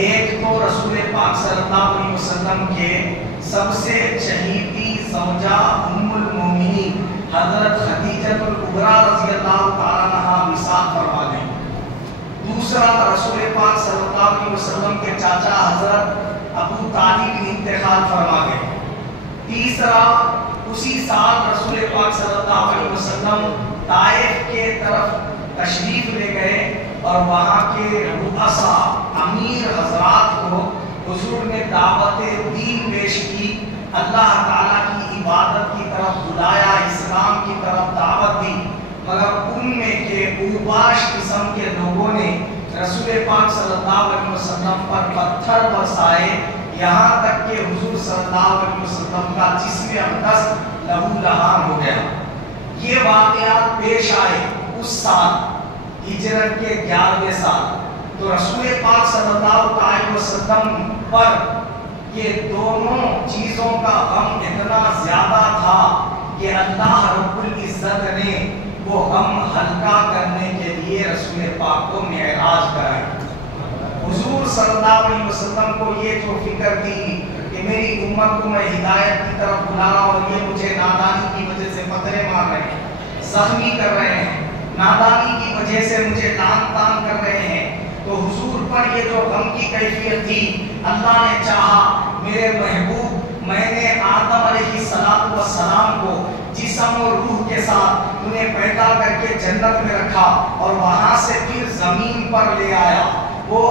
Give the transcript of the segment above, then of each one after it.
ایک تو رسول پاک صلی اللہ علیہ وسلم کے سب سے چہیتی زوجہ ام المومنین حضرت خدیجہ الکبریٰ رضی اللہ تعالیٰ عنہا وصال فرما گئیں۔ دوسرا رسول پاک صلی اللہ علیہ وسلم کے چاچا حضرت ابو طالب انتقال فرما گئے۔ تیسرا اسی سال رسول پاک صلی اللہ علیہ وسلم طائف کے طرف تشریف لے گئے اور وہاں کے رؤساء امیر حضرات کو حضور نے دعوت دین پیش کی، اللہ تعالیٰ کی عبادت کی طرف بلایا، اسلام کی طرف دعوت دی، مگر ان میں کے اوباش قسم کے لوگوں نے رسول پاک صلی اللہ علیہ وسلم پر پتھر برسائے، یہاں تک کہ حضور صلی اللہ علیہ وسلم کا جسم اقدس لہو لہان ہو گیا۔ یہ واقعات پیش آئے اس سال ہجرت کے 11ویں سال، تو رسول پاک صلی اللہ علیہ وسلم پر یہ دونوں چیزوں کا غم اتنا زیادہ تھا کہ اللہ رب العزت نے وہ غم ہلکا کرنے کے لیے رسول پاک کو معراج کرایا۔ حضور صلی اللہ علیہ وسلم کو یہ جو فکر تھی کہ میری امت کو میں ہدایت کی طرف بلا رہا ہوں اور یہ مجھے نادانی کی وجہ سے پتھرے مار رہے ہیں، زخمی کر رہے ہیں، نادانی کی وجہ سے مجھے لعن طعن کر رہے ہیں، تو حضور پر یہ جو غم کی کیفیت تھی، اللہ نے چاہا میرے محبوب میں نے آدم علیہ السلام کو جسم اور روح کے ساتھ انہیں پیدا کر کے جنت میں رکھا اور وہاں سے پھر زمین پر لے آیا، وہ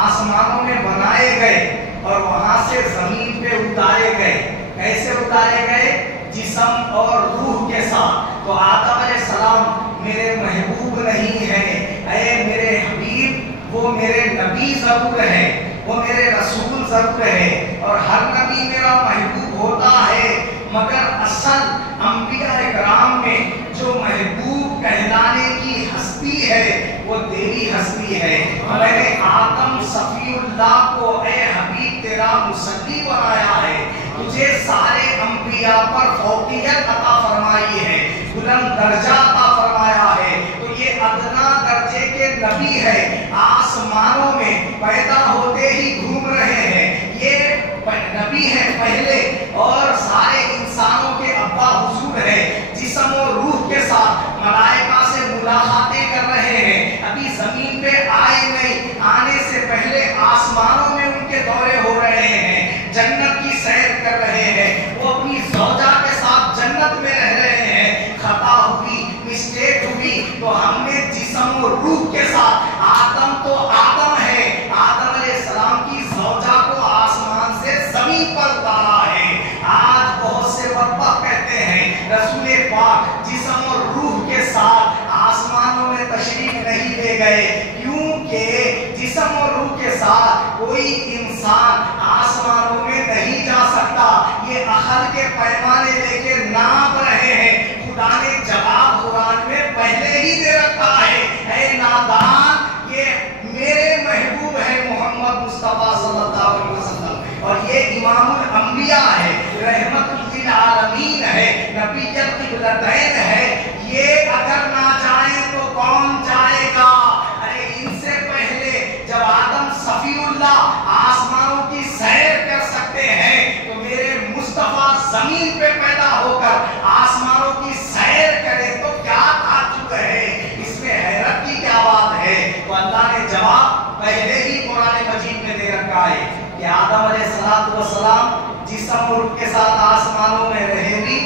آسمانوں میں بنائے گئے اور وہاں سے زمین پہ اتارے گئے۔ کیسے اتارے گئے؟ جسم اور روح کے ساتھ۔ تو آدم علیہ السلام میرے محبوب نہیں ہے، اے میرے حبیب، وہ میرے نبی ضرور ہے، وہ میرے رسول ضرور ہے، اور ہر نبی میرا محبوب ہوتا ہے، مگر اصل انبیاء کرام میں جو محبوب کہلانے کی ہستی ہے وہ تیری ہستی ہے۔ میں نے آدم صفی اللہ کو اے حبیب تیرا مصلی بنایا ہے، تجھے سارے انبیاء پر فوقیت عطا فرمائی ہے، بلند درجہ عطا فرمایا ہے، تو یہ ادنا درجے کے نبی ہے، آسمانوں میں پیدا ہوتے ہی گھوم رہے ہیں، یہ نبی ہے پہلے اور سارے انسانوں کے ابا حضور ہے، جسم و روح کے ساتھ ملائکہ سے ملاقاتیں کر رہے ہیں، ابھی زمین پہ آئے نہیں، آنے سے پہلے آسمانوں میں ان کے دورے ہو رہے ہیں، جنت کی سیر کر رہے ہیں، وہ اپنی زوجہ کے ساتھ جنت میں رہ رہے ہیں، خطا ہوئی، مسٹیک ہوئی تو ہم نے جسم و روح کے ساتھ، آدم تو آدم ہے، آدم علیہ السلام کی زوجہ کو آسمان سے زمین پر اتارا ہے۔ آج بہت سے بدبخت کہتے ہیں رسول پاک جسم اور روح کے ساتھ آسمانوں میں تشریف نہیں لے گئے، کیونکہ جسم اور روح کے ساتھ کوئی انسان آسمانوں میں نہیں جا سکتا، یہ عقل کے پیمانے لے کے ناپ رہے ہیں، خدا نے جواب قرآن میں پہلے ہی دے رکھا ہے، اے نادان یہ میرے محبوب ہے محمد مصطفیٰ صلی اللہ علیہ وسلم، اور یہ امام الانبیاء ہے، رحمت للعالمین ہے، نبیت قبلتین ہے، یہ اگر نہ جائیں تو کون جائے گا؟ ارے ان سے پہلے جب آدم صفی اللہ آسمانوں کی سیر کر سکتے ہیں تو میرے مصطفیٰ زمین پہ پیدا ہو کر آسمانوں کی سیر کرے تو کیا تعجب ہے، اس میں حیرت کی کیا بات ہے؟ تو اللہ نے جواب پہلے ہی قرآن مجید میں دے رکھا ہے کہ آدم علیہ السلام جسم اور روح کے ساتھ آسمانوں میں رہے بھی،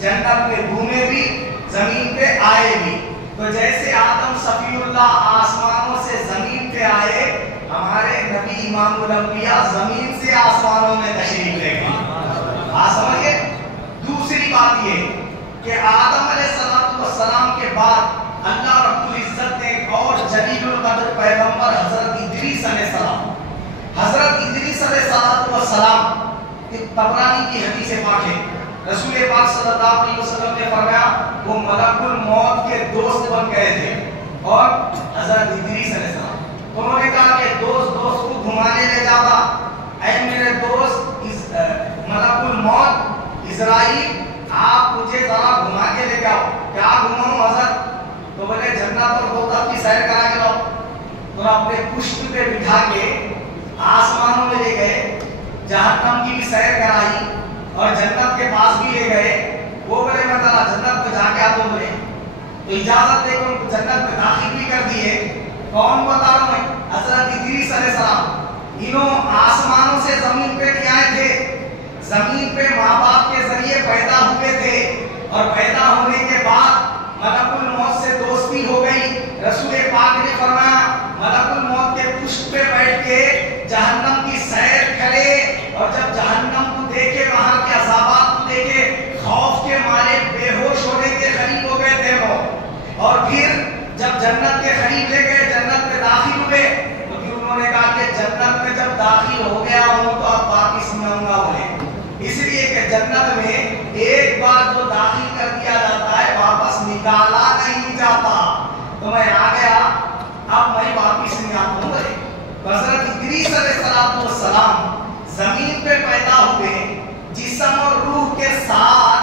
جنت میں گھومے بھی، زمین پہ آئے بھی۔ تو جیسے آدم صفی اللہ آسمانوں سے زمین پہ آئے، ہمارے نبی امام الانبیاء زمین سے آسمانوں میں تشریف لے گئے۔ سمجھے؟ دوسری بات یہ کہ آدم علیہ السلام کے بعد اللہ رب العزت نے ایک اور جلیل القدر پیغمبر حضرت ادریس علیہ السلام، حضرت ادریس علیہ السلام طبرانی کی حدیث پاک ہے، رسول پاک صلی اللہ علیہ وسلم نے فرمایا وہ ملک الموت کے دوست بن گئے تھے، اور حضرت ادریس علیہ السلام انہوں نے کہا کہ دوست کو گھمانے لے جاتا، اے میرے دوست ملک الموت اسرائیل آپ مجھے ذرا گھما کے لے جاؤ۔ کیا گھماؤں حضرت؟ تو بولے جنت اور دوزخ کی سیر کرا کے لاؤ۔ تو اپنے پشت پہ بٹھا کے आसमानों में ले गए, जहन्नम की भी सैर कराई और जन्नत के पास भी ले गए। वो बोले मैं चला जन्नत में जाके आता हूँ, बोले तो इजाजत देकर उनको जन्नत में दाखिल भी कर दिए। कौन बता रहा हूँ? हजरत इदरीस अलैहिस्सलाम। इन्हों आसमानों से जमीन पे नहीं आए थे, जमीन पे माँ बाप के जरिए पैदा हुए थे और पैदा होने के बाद मलकुल मौत से दोस्ती हो गई। रसूल पाक ने फरमाया मलकुल मौत के पुष्ट पे बैठ के जहन्नम की सैर करे, और जब जहन्नम को देखे, वहां के अज़ाबात को देखे, खौफ के मारे बेहोश होने के करीब हो गए थे वो। और फिर जब जन्नत के करीब ले गए, जन्नत में दाखिल हुए, तो फिर उन्होंने कहा कि जन्नत में जब दाखिल हो गया हूं तो अब वापिस नहीं आऊंगा बोले। इसलिए कि जन्नत में एक बार जो दाखिल कर दिया जाता है वापस निकाला नहीं जाता। तो मैं आ गया, अब मैं वापिस नहीं आता हूं बोले। हजरत इदरीस अलैहिस्सलाम जमीन पे पैदा हुए, जिस्म और रूह के साथ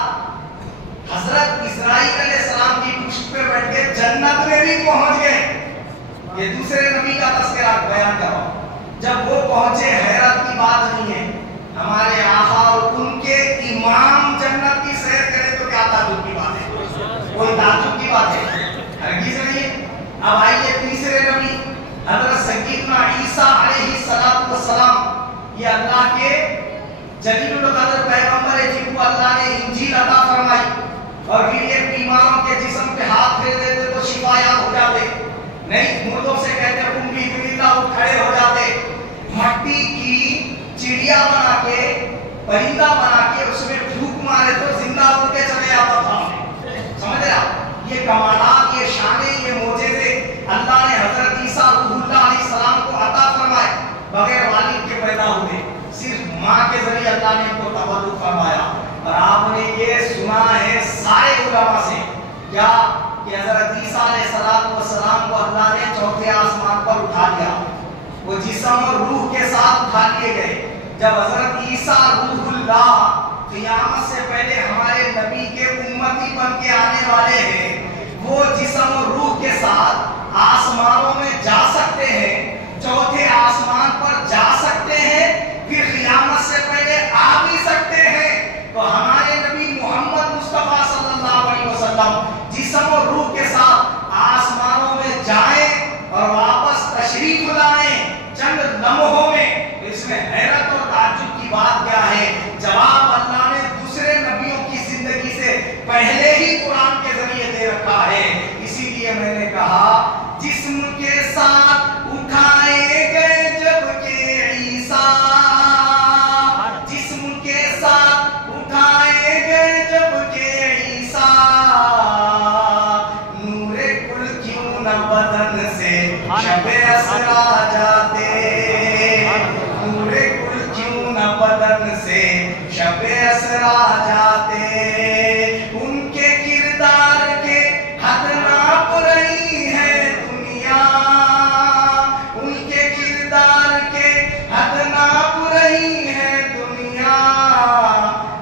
हजरत इस्राईल अलैहिस्सलाम की पुष्ट पे बैठ के जन्नत में भी पहुंच गए। ये दूसरे नबी का तस्करा बयान कर रहा हूं। जब वो पहुंचे, हैरत की बात नहीं है, हमारे आका और उनके इमाम जन्नत की सैर करें तो क्या ताज्जुब की बात है? कोई ताज्जुब की बात है? हरगिज़ नहीं है। अब आइए तीसरे नबी हजरत सय्यदना ईसा अलैहिस्सलाम, ये अल्लाह के जलीलुल कदर पैगंबर है जिनको अल्लाह ने इंजील अता फरमाई, और फिर ये बीमारों के जिस्म पे हाथ फेर देते तो शिफायात हो जाते, नहीं मुर्दों से कहते तुम भी बिस्मिल्लाह उठ खड़े हो जाते। मट्टी की चिड़िया बना के, परिंदा बना के उसमें फूंक मारे तो जिंदा उड़ के चले आता था। समझ रहे आप? ये कमालात, ये शाने, ये मोजेज़े अल्लाह ने हजरत ईसा रूहुल्लाह अलैहिस्सलाम को अता फरमाए। बगैर वालिद के पैदा हुए, सिर्फ माँ के जरिए अल्लाह ने इनको तवल्लुद फरमाया। और आपने ये सुना है सारे उलमा से क्या कि हजरत ईसा अलैहिस्सलाम को अल्लाह ने चौथे आसमान पर उठा लिया, वो जिस्म और रूह के साथ उठा लिए गए। जब हजरत ईसा रूहुल्लाह क़यामत से पहले हमारे नबी के उम्मती बन के आने वाले हैं, वो जिस्म और रूह के साथ आसमानों में जा सकते हैं, चौथे आसमान पर जा सकते हैं, फिर क़यामत से पहले आ भी सकते हैं। तो हमारे नबी मोहम्मद मुस्तफा सल्लल्लाहु अलैहि वसल्लम जिस्म और रूह के साथ आसमानों में जाएं और वापस तशरीफ लाएं चंद लम्हों में, तो इसमें हैरत और ताज्जुब की बात क्या है? जवाब अल्लाह ने दूसरे नबियों की जिंदगी से पहले ही कुरान के जरिए दे रखा है। इसीलिए मैंने कहा जिस्म के साथ उठाए गए जब के ईसा, जिस्म के साथ उठाए गए जब के ईसा, नूरे कुल क्यों न बदन से शबे असरा जाते, नूरे कुल क्यों न बदन से शबे असरा जाते। उनके किरदार के हद नाप रही है दुनिया, उनके किरदार के हद नाप रही है दुनिया।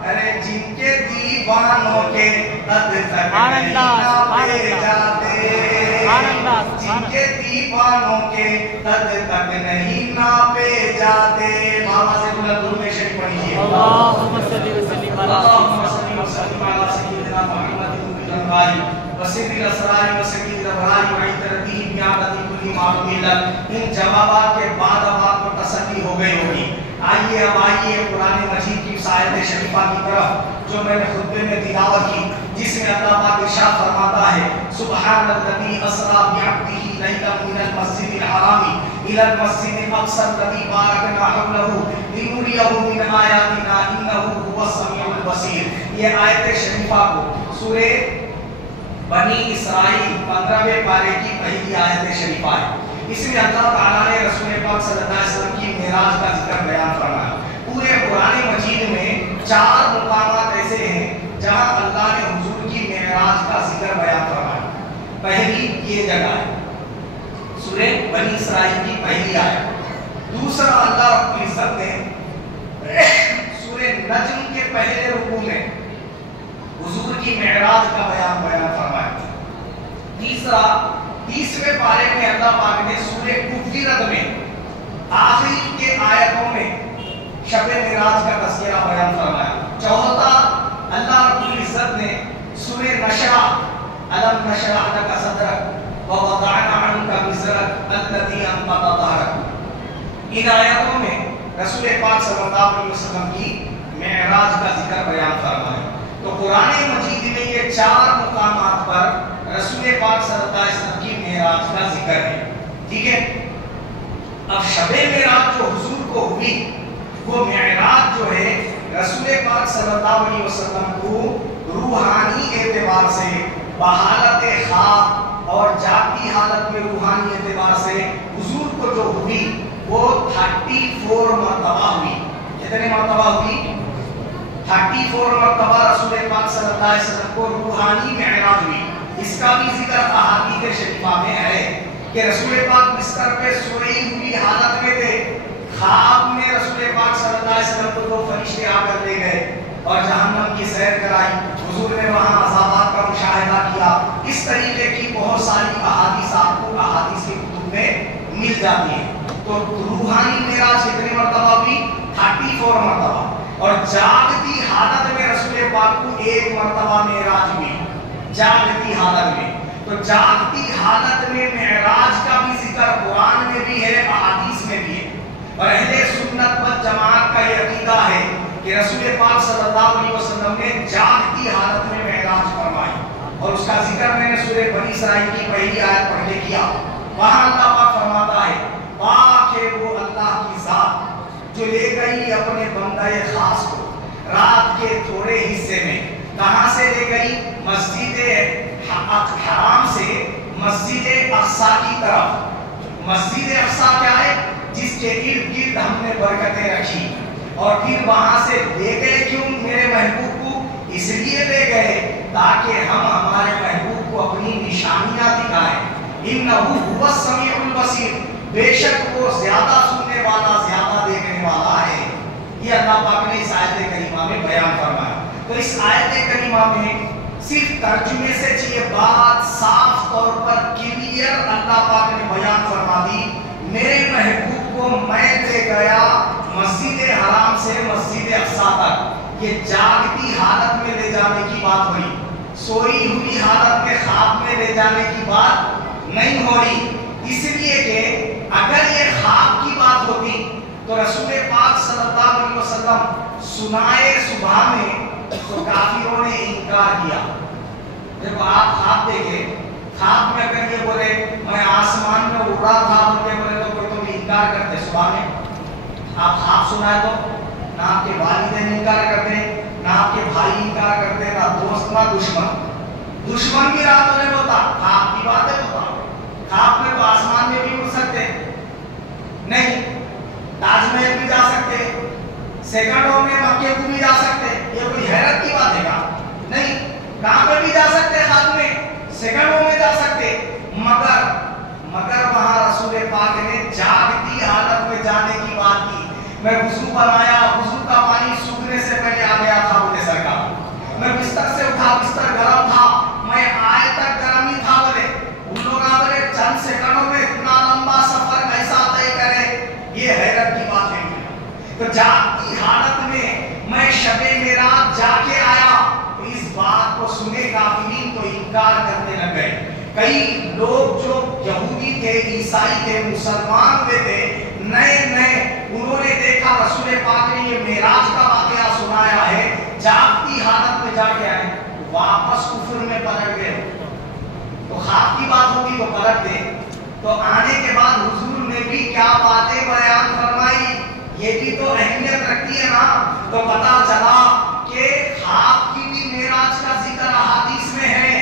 अरे जिनके दीवानों के हद तक नहीं नापे जाते, जिनके दीवानों के हद तक नहीं नापे जाते। बाबा से बुलंद में शरीफ पढ़िए अल्लाहुम्मा सल्ली व सल्लिम अला सय्यिदिना मुहम्मद वसील असरार व सकील अबरार व इतरती बियादती कुल्ली मालूमिल्ला। इन जवाबात के बाद अब आपको तसल्ली हो गई होगी। आइए अब आइए कुरान मजीद की आयत शरीफा की तरफ जो मैंने खुतबे में तिलावत की, जिसमें अल्लाह पाक इरशाद फरमाता है सुब्हानल्लज़ी अस्रा बिअब्दिही लैलन मिनल मस्जिदिल हरामी इलल मस्जिदिल अक़सा अल्लज़ी बारकना हौलहु लिनुरियहु मिन आयातिना इन्नहु हुवस समीउल बसीर। ये आयत शरीफा को सूरे बनी इसराइल 15वें पारे की पहली आयत शरीफा है। इसमें अल्लाह ताला ने रसूल पाक सल्लल्लाहु अलैहि वसल्लम की मेराज का जिक्र बयान फरमाया। पूरे कुरान मजीद में 4 मुकामात ऐसे हैं जहां अल्लाह ने हुजूर की मेराज का जिक्र बयान फरमाया। पहली ये जगह है सूरे बनी इसराइल की पहली आयत। दूसरा अल्लाह रब्बुल इज्जत ने सूरे नज्म के पहले रुकू में हुजूर की मेराज का बयान फरमाया। तीसरा 30वें पारे में अल्लाह पाक ने सूरे कुफिरत में आखिरी के आयत मेराज का तज़किरा बयान फरमाया। चौथा, अल्लाह रब्बुल इज्जत ने सूरह नशरा, अलम नशरह लका सदरक व वदअना अन्का विज़रक अल्लज़ी अंक़ज़ ज़हरक, इन आयतों में रसूल पाक सल्लल्लाहु अलैहि वसल्लम की मेराज का जिक्र बयान फरमाया। तो कुरान मजीद में ये 4 मुकामात पर रसूल पाक सल्लल्लाहु अलैहि वसल्लम की मेराज का जिक्र है। ठीक है, अब शबे मेराज जो हुजूर को हुई, वो मेराज जो है रसूल पाक सल्लल्लाहु अलैहि वसल्लम को रूहानी एतबार से, बहालत ख्वाब और जाती हालत में रूहानी एतबार से हुजूर को जो हुई वो 34 मरतबा हुई। कितने मरतबा हुई? 34 मरतबा रसूल पाक सल्लल्लाहु अलैहि वसल्लम को रूहानी मेराज हुई। इसका भी जिक्र अहादीस शरीफा में है कि रसूल पाक बिस्तर पे सोई हुई हालत में थे, ख्वाब में रसूल पाक सल्लल्लाहु अलैहि वसल्लम को 2 फरिश्ते आकर ले गए और जहन्नम की सैर कराई। हुजूर ने वहां अज़ाबात का मुशाहिदा किया। इस तरीके की बहुत सारी अहादीस आपको अहादीस की कुतुब में मिल जाती है। तो रूहानी मेराज कितनी मरतबा हुई? 34 मरतबा। और जागती हालत में रसूल पाक को 1 मरतबा मेराज हुई, जागती हालत में। तो जागती हालत में मेराज का भी जिक्र कुरान में भी है, अहादीस में भी है। और अहले सुन्नत व जमात का ये अकीदा है कि रसूल पाक सल्लल्लाहु अलैहि वसल्लम ने जागती हालत में मेराज फरमाई। और उसका जिक्र मैंने सूरह बनी इसराइल की पहली आयत पढ़ के किया। वहां अल्लाह पाक फरमाता है, पाक है वो अल्लाह की जात जो ले गई अपने बंदे खास को रात के थोड़े हिस्से में। कहां से ले गई? मस्जिद हराम से मस्जिद अक्सा की तरफ। मस्जिद अक्सा क्या है? जिसके इर्द गिर्द हमने बरकतें रखी। और फिर वहां से ले गए क्यों मेरे महबूब को? इसलिए ले गए ताकि हम हमारे महबूब को अपनी निशानियां दिखाएं। इन्नहु हुवस समीउल बसीर, बेशक वो ज्यादा सुनने वाला, ज्यादा देखने वाला है। ये अल्लाह पाक ने इस आयत करीमा में बयान फरमाया। तो इस आयत करीमा में सिर्फ तर्जुमे से ये बात साफ तौर पर क्लियर अल्लाह पाक ने बयान फरमा दी, मेरे महबूब को मैं ले गया मस्जिद हराम से मस्जिद अक्सा तक। ये जागती हालत में ले जाने की बात हुई, सोई हुई हालत में ख्वाब में ले जाने की बात नहीं हो रही। इसलिए कि अगर ये ख्वाब की बात होती तो रसूल पाक सल्लल्लाहु अलैहि वसल्लम सुनाए सुबह में तो काफिरों ने इनकार किया। देखो आप ख्वाब देखे, ख्वाब में अगर ये बोले मैं आसमान में उड़ रहा था बोले तो कोई तो इनकार करते। सुबह में आप ख्वाब सुनाए तो ना आपके वालिदैन इनकार करते, ना आपके भाई इनकार करते, ना दोस्त ना दुश्मन। दुश्मन भी रात में होता, ख्वाब की बात है होता। ख्वाब में तो आसमान में भी उड़ सकते नहीं, ताजमहल भी जा सकते, सेकंडों में मक्के को भी जा सकते। ये कोई हैरत की बात है क्या? नहीं, कहां पे भी जा सकते, ख्वाब में सेकंडों में जा सकते। मगर वहां रसूल पाक ने जागती हालत में जाने की बात की। मैं वुजू बनाया, वुजू का पानी सूखने से पहले आ गया था बोले सरकार। मैं बिस्तर से उठा, बिस्तर गर्म था, मैं आए तक गर्म ही था बोले। उन लोग बोले चंद सेकंडों में इतना लंबा सफर कैसा तय करे? ये हैरत की बात है। तो जागती हालत में मैं शबे मेराज जाके आया, इस बात को सुने काफिरीन तो इनकार करने लग गए। कई लोग जो यहूदी थे, ईसाई थे, मुसलमान हुए थे, नए उन्होंने देखा रसूल पाक ने ये मेराज का वाकया सुनाया है, जागती हालत में जाके आए, वापस कुफर में पलट गए। तो ख्वाब की बात होती तो पलट गए। तो आने के बाद हुजूर ने भी क्या बातें बयान फरमाई, ये भी तो अहमियत रखती है ना। तो पता चला कि ख्वाब की भी मेराज का जिक्र अहादीस में है।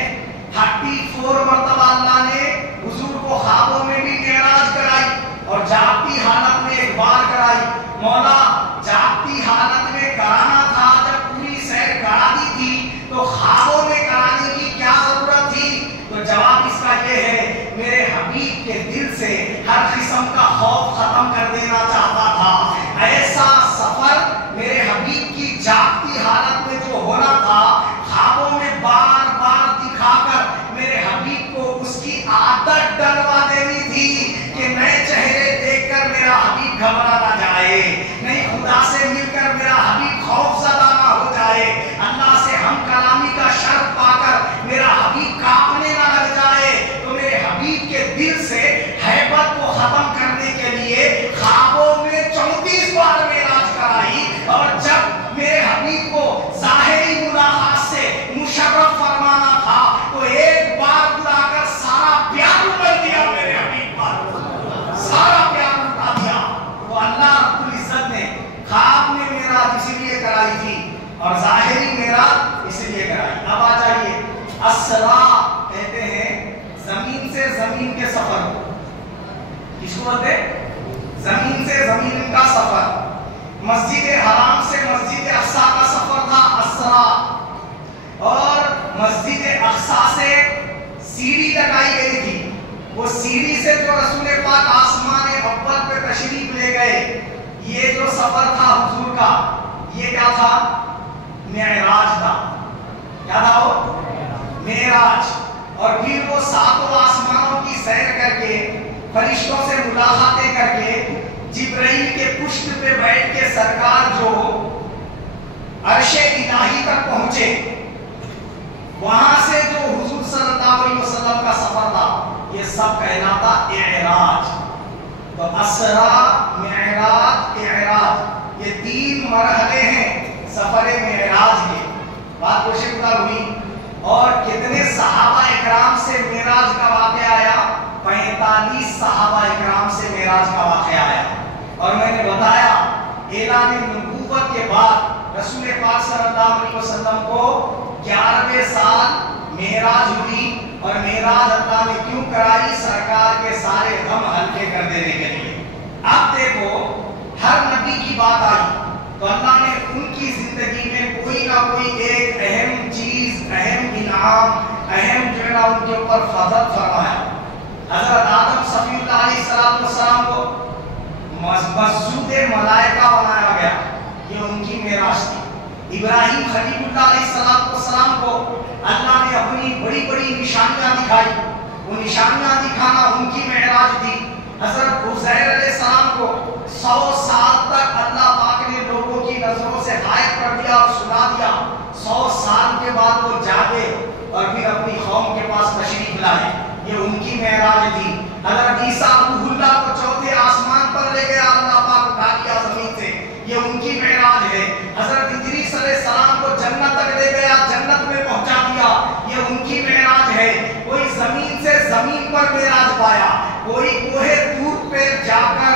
34 मरतबा अल्लाह ने हुजूर को ख्वाबों में भी मेराज कराई और जागती हालत में एक बार कराई। मौला जागती हालत में कराना था, जब पूरी सैर करा दी थी तो ख्वाबों में कराने की क्या जरूरत थी? तो जवाब इसका ये है, मेरे हबीब के दिल से हर किस्म का खौफ खत्म कर देना चाहता था। ऐसा सफर मेरे हबीब की जागती हालत में जो होना था, ख्वाबों में बार बार दिखाकर मेरे हबीब को उसकी आदत डलवा देनी थी कि नए चेहरे देखकर मेरा हबीब घबरा ना जाए, नहीं खुदा से मिलकर मेरा खौफ ज़दा ना हो जाए, अल्लाह से हम कलामी का शर्त पाकर मेरा हबीब कांपने ना लग जाए। तो मेरे हबीब के दिल से हैबत को खत्म करने के लिए ख्वाबों में 34 बार मेराज कराई, और जब मेरे हबीब को ज़ाहिरी मुलाकात से मुशर्रफ फरमाना था तो एक बार बुलाकर सारा प्यार उमड़ दिया मेरे हबीब पर, सारा प्यार उठा दिया। तो अल्लाह रब्बुल इज्जत ने ख्वाब में मेराज इसीलिए कराई थी और ज़ाहिरी मेराज इसीलिए कराई। अब आ जाइए, अस्सरा कहते हैं जमीन से जमीन के सफर को। किसको बोलते हैं? जमीन से जमीन का सफर। मस्जिद हराम से मस्जिद अक्सा का सफर था अस्सरा, और मस्जिद अक्सा से सीढ़ी लगाई गई थी। वो सीढ़ी से जो रसूल पाक आसमान अव्वल पे तशरीफ ले गए, ये जो सफर था हुजूर का, ये क्या था? मेराज था। क्या था वो? मेराज। और फिर वो सातों आसमानों की सैर करके, फरिश्तों से मुलाकातें करके, जिब्राइल के पुष्ट पे बैठ के सरकार जो अर्शे इलाही तक पहुंचे, वहां से जो हुजूर सल्लल्लाहु अलैहि वसल्लम का सफर था, ये सब कहलाता इराज। तो असरा, मेराज, इराज, ये 3 मरहले हैं सफर मेराज के। बात कोशिश हुई। और कितने सहाबा इकराम से मेराज का वाक़या आया? 45 सहाबा इकराम से मेराज का वाक़या आया। और मैंने बताया ऐलान नबूवत के बाद रसूल पाक सल्लल्लाहु अलैहि वसल्लम को 11वें साल मेराज हुई, और मेराज अल्लाह ने क्यों कराई? सरकार के सारे गम हल्के कर देने के लिए। अब देखो, हर नबी की बात आई तो अल्लाह ने उनकी जिंदगी में कोई ना कोई एक अहम चीज, अहम इनाम, अहम जो है ना उनके ऊपर फजल फरमाया। हजरत आदम सफीउल्लाह अलैहिस्सलाम को मस्जूद मलाइका बनाया गया, ये उनकी मेराज थी। इब्राहिम खलीलुल्लाह अलैहिस्सलाम को अल्लाह ने अपनी बड़ी बड़ी निशानियां दिखाई, वो निशानियां दिखाना उनकी मेराज थी। हजरत उज़ैर अलैहिस्सलाम को 100 साल तक अल्लाह पाक ने लोगों की नजरों से गायब कर दिया और सुला दिया। 100 साल के बाद वो जागे और फिर अपनी कौम के पास तशरीफ लाए, ये उनकी मेराज थी। हजरत ईसा रूहुल्लाह को 4थे आसमान पर ले गया अल्लाह पाक, उठा लिया जमीन से, ये उनकी मेराज है। हजरत इद्रीस अलैहिस्सलाम को जन्नत तक ले गया, जन्नत में पहुंचा दिया, ये उनकी मेराज है। कोई जमीन से जमीन पर मेराज पाया, कोई कोहे तूर पे जाकर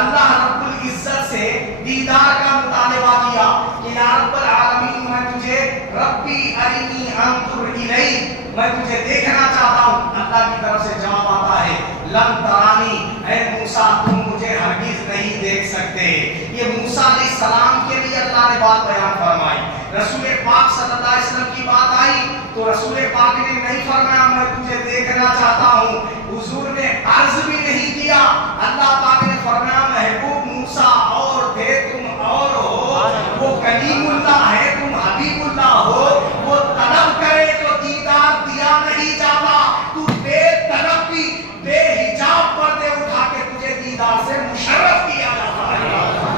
अल्लाह रब्बुल इज्जत से दीदार का मुतालबा किया कि या रब्बुल आलमीन, मैं तुझे रब्बी अरिनी अंजुर इलैक, मैं तुझे देखना चाहता हूँ। अल्लाह की तरफ से जवाब आता है, लन तरानी, ऐ मूसा तुम मुझे हरगिज नहीं देख सकते। ये मूसा अलैहिस्सलाम के लिए अल्लाह ने बात बयान फरमाई। रसूल पाक सल्लल्लाहु अलैहि वसल्लम की बात आई तो रसूल पाक ने नहीं फरमाया मैं तुझे देखना चाहता हूँ, हुजूर ने अर्ज भी नहीं किया। अल्लाह पाक ने फरमाया महबूब मूसा और थे तुम और हो, वो कलीमुल्लाह है तुम हबीबुल्लाह हो, वो तलब करे तो दीदार दिया नहीं जाता, तू बेतलब भी बेहिजाब पर्दे उठा के तुझे दीदार से मुशर्रफ किया जाता है।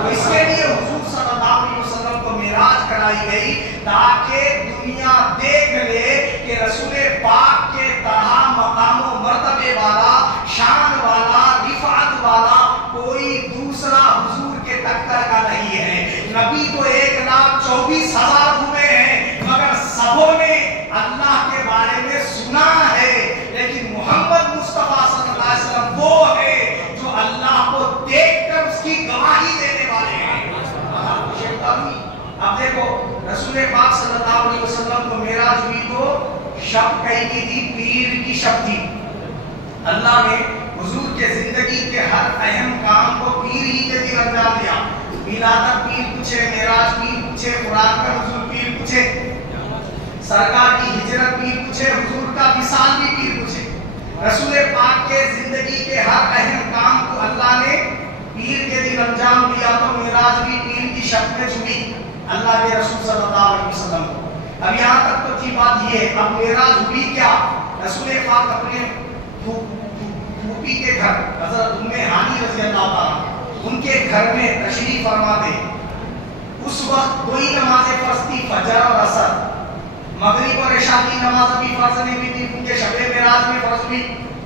तो इसके लिए हुजूर सल्लल्लाहु अलैहि वसल्लम को मेराज कराई गई ताकि दुनिया देख ले कि रसूल पाक के तरह मकाम व मर्तबे वाला, शान वाला, रिफात वाला कोई दूसरा हुजूर के टक्कर का नहीं है। नबी तो 1,24,000 हुए हैं, मगर सबों ने अल्लाह के बारे में सुना है, लेकिन मोहम्मद मुस्तफा सल्लल्लाहु अलैहि वसल्लम वो है जो अल्लाह को देखकर उसकी गवाही देने वाले हैं। अब देखो, रसूल पाक सल्लल्लाहु अलैहि वसल्लम को मेराज हुई तो शब कही की थी, पीर की शब थी। अल्लाह ने हुजूर के जिंदगी के हर अहम काम को पीर ही के दिन अंजाम दिया। मिलाद पीर पूछे, मेराज पीर पूछे, कुरान का नुज़ूल पीर पूछे, सरकार की हिजरत पीर पूछे, हुजूर का विसाल भी पीर पूछे। रसूल पाक के जिंदगी के हर अहम काम को अल्लाह ने पीर के दिन अंजाम दिया। तो मेराज भी पीर की शब में छुई अल्लाह के रसूल सल्लल्लाहु अलैहि वसल्लम को। अब यहाँ तक तो थी बात ये, अब मेराज हुई क्या? रसूल पाक अपने फूफी के घर हजरत उम्मे हानी रज़ी अल्लाह ताला उनके घर में तशरीफ फरमा थे। اس وقت کوئی نماز فرض تھی فجر اور عصر، مغرب اور عشاء کی نماز بھی فرض نہیں ہوئی تھی کیونکہ شب معراج میں فرض ہوئی۔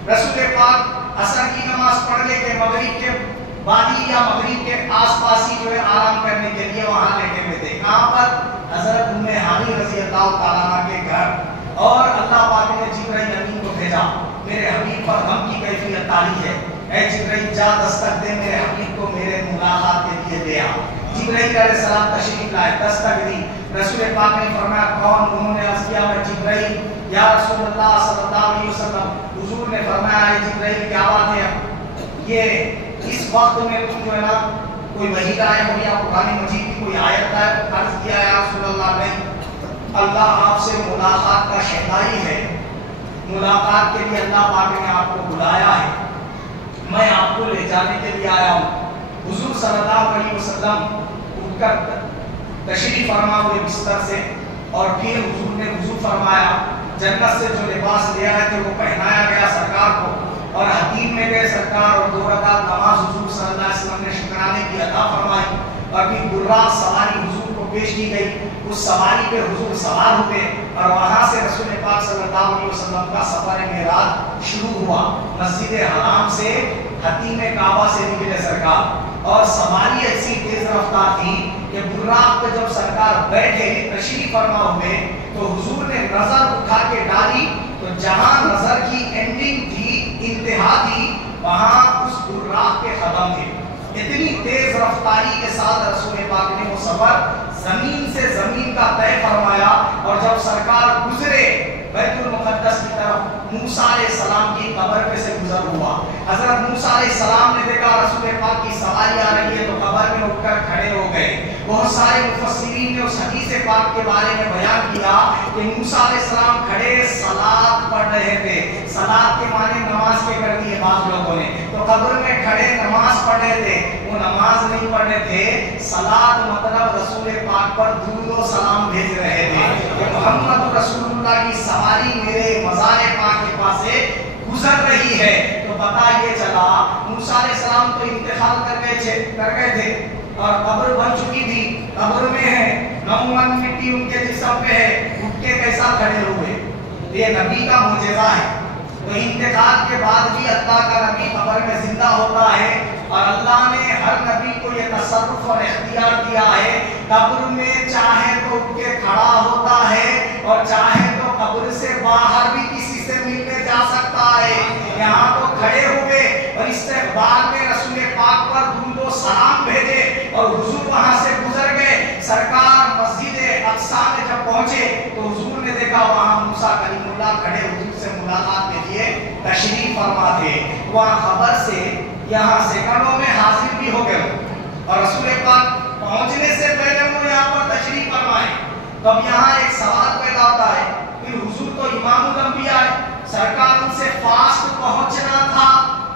رسول پاک عصر کی نماز پڑھنے کے مغرب کے بعد یا مغرب کے آس پاس ہی جو ہے آرام کرنے کے لیے وہاں لیٹے ہوئے تھے۔ کہاں پر؟ حضرت ام ہانی رضی اللہ تعالیٰ عنہ کے گھر۔ اور اللہ پاک نے جبرائیل امین کو بھیجا، میرے حبیب پر غم کی کیفیت طاری ہے، اے جبرائیل جا دستک دے میرے حبیب کو میرے ملاقات کے لیے لے آ۔ جبرائیل علیہ السلام تشریف لائے، دستک دی۔ رسول پاک نے فرمایا کون؟ انہوں نے عرض کیا میں جبرائیل یا رسول اللہ صلی اللہ علیہ وسلم۔ حضور نے فرمایا اے جبرائیل کیا بات ہے؟ یہ اس وقت میں تم جو ہے نا کوئی وحی آئے ہو یا قرآن مجید کی کوئی آیت ہے؟ عرض کیا یا رسول اللہ نہیں، اللہ آپ سے ملاقات کا شہدائی ہے، ملاقات کے لیے اللہ پاک نے آپ کو بلایا ہے، میں آپ کو لے جانے کے لیے آیا ہوں۔ حضور صلی اللہ علیہ وسلم اٹھ کر تشریف فرما ہوئے بستر سے، اور پھر حضور نے وضو فرمایا، جنت سے جو لباس لے آئے تھے وہ پہنایا گیا سرکار کو، اور حتیم میں گئے سرکار اور 2 رکعت نماز حضور صلی اللہ علیہ وسلم نے شکرانے کی عطا فرمائی، اور پھر براق سواری حضور کو پیش کی گئی، اس سواری پہ حضور سوار ہوئے، اور وہاں سے رسول پاک صلی اللہ علیہ وسلم کا سفر معراج شروع ہوا۔ مسجد حرام سے حتیم کعبہ سے نکلے سرکار، اور سواری ایسی تیز رفتار تھی کہ براق پہ جب سرکار بیٹھے تشریف فرما ہوئے تو حضور نے نظر اٹھا کے ڈالی تو جہاں نظر کی اینڈنگ تھی، انتہا تھی، وہاں اس براق کے قدم تھے۔ اتنی تیز رفتاری کے ساتھ رسول پاک نے وہ سفر زمین سے زمین کا طے فرمایا، اور جب سرکار گزرے بیت المقدس کی طرف، موسیٰ علیہ السلام کی قبر پہ سے گزر ہوا۔ حضرت موسیٰ علیہ السلام نے دیکھا رسول پاک کی سواری آ رہی ہے تو قبر میں اٹھ کر کھڑے ہو گئے۔ بہت سارے مفسرین نے اس حدیث پاک کے بارے میں بیان کیا کہ موسیٰ علیہ السلام کھڑے صلاۃ پڑھ رہے تھے، صلاۃ کے معنی نماز کے کر دیے بعض لوگوں نے، تو قبر میں کھڑے نماز پڑھ رہے تھے، وہ نماز نہیں پڑھ رہے تھے، صلاۃ مطلب رسول پاک پر درود و سلام بھیج رہے تھے کہ محمد رسول اللہ کی سواری میرے مزار پاک کے پاس سے گزر رہی ہے۔ تو پتہ یہ چلا موسیٰ علیہ السلام تو انتقال کر گئے تھے اور قبر بن چکی تھی، قبر میں ہے، نومن مٹی ان کے جسم پہ ہے، اٹھ کے کیسا کھڑے ہوئے؟ یہ نبی کا معجزہ ہے۔ تو انتقال کے بعد بھی اللہ کا نبی قبر میں زندہ ہوتا ہے، اور اللہ نے ہر نبی کو یہ تصرف اور اختیار دیا ہے، قبر میں چاہے تو اٹھ کے کھڑا ہوتا ہے اور چاہے تو قبر سے باہر بھی کسی سے ملنے جا سکتا ہے۔ یہاں تو کھڑے ہوئے اور استقبال میں رسول پاک پر درود و سلام بھیجے، اور حضور وہاں سے گزر گئے۔ سرکار مسجد اقصیٰ میں جب پہنچے تو حضور نے دیکھا وہاں موسیٰ کلیم اللہ کھڑے حضور سے ملاقات کے لیے تشریف فرما تھے۔ وہاں خبر سے یہاں سیکنڈوں میں حاضر بھی ہو گئے، اور رسول پاک پہنچنے سے پہلے وہ یہاں پر تشریف فرمائے۔ تب یہاں ایک سوال پیدا ہوتا ہے کہ حضور تو امام الانبیاء ہے، سرکار ان سے فاسٹ پہنچنا تھا،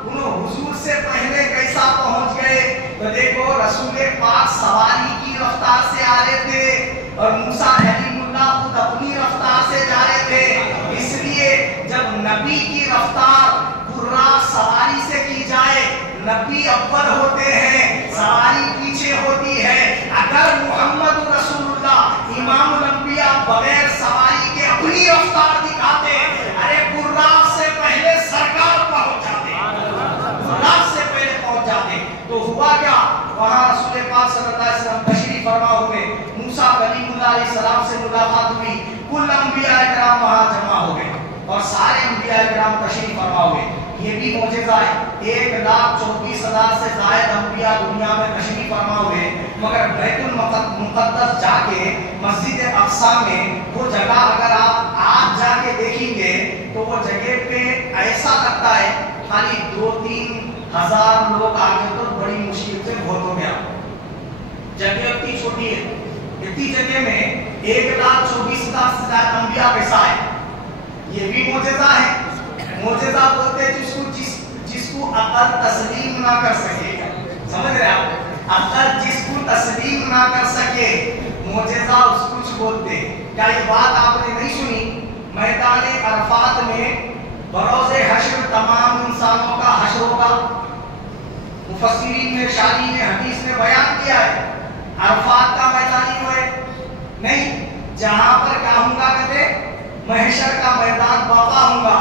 انہوں حضور سے پہلے کیسا پہنچ گئے؟ تو دیکھو رسول پاک سواری کی رفتار سے آ رہے تھے اور موسیٰ کلیم اللہ خود اپنی رفتار سے جا رہے تھے۔ اس لیے جب نبی کی رفتار براق سواری سے کی جائے، نبی اول ہوتے ہیں، سواری پیچھے ہوتی ہے۔ اگر محمد رسول اللہ امام الانبیاء بغیر سواری کے اپنی رفتار دکھاتے، ارے براق سے پہلے سرکار پہنچ جاتے، براق سے پہلے پہنچ جاتے۔ تو ہوا کیا؟ وہاں رسول پاک صلی اللہ علیہ وسلم تشریف فرما ہوئے، موسیٰ کلیم اللہ علیہ السلام سے ملاقات ہوئی، کل انبیاء کرام وہاں جمع ہو گئے اور سارے انبیاء کرام تشریف فرما ہوئے۔ یہ بھی معجزہ ہے، 1,24,000 سے زائد انبیاء دنیا میں تشریف فرما ہوئے، مگر بیت المقدس جا کے مسجد اقصیٰ میں وہ جگہ اگر آپ آج جا کے دیکھیں گے تو وہ جگہ پہ ایسا لگتا ہے خالی 2-3 ہزار لوگ آگے تو بڑی مشکل سے بہت ہو گیا۔ جگہ اتنی چھوٹی ہے، اتنی جگہ میں 1,24,000 سے زائد انبیاء پیسہ ہے۔ یہ بھی معجزہ ہے۔ معجزہ بولتے جس کو عقل تسلیم نہ کر سکے، سمجھ رہے آپ؟ عقل جس کو تسلیم نہ کر سکے معجزہ اس کو بولتے۔ کیا یہ بات آپ نے نہیں سنی؟ میدان عرفات میں بروز حشر تمام انسانوں کا حشر ہوگا۔ مفسرین نے شاعری نے حدیث میں بیان کیا ہے، عرفات کا میدان जहां पर क्या होगा, कहते महशर का मैदान वाक़ा होगा।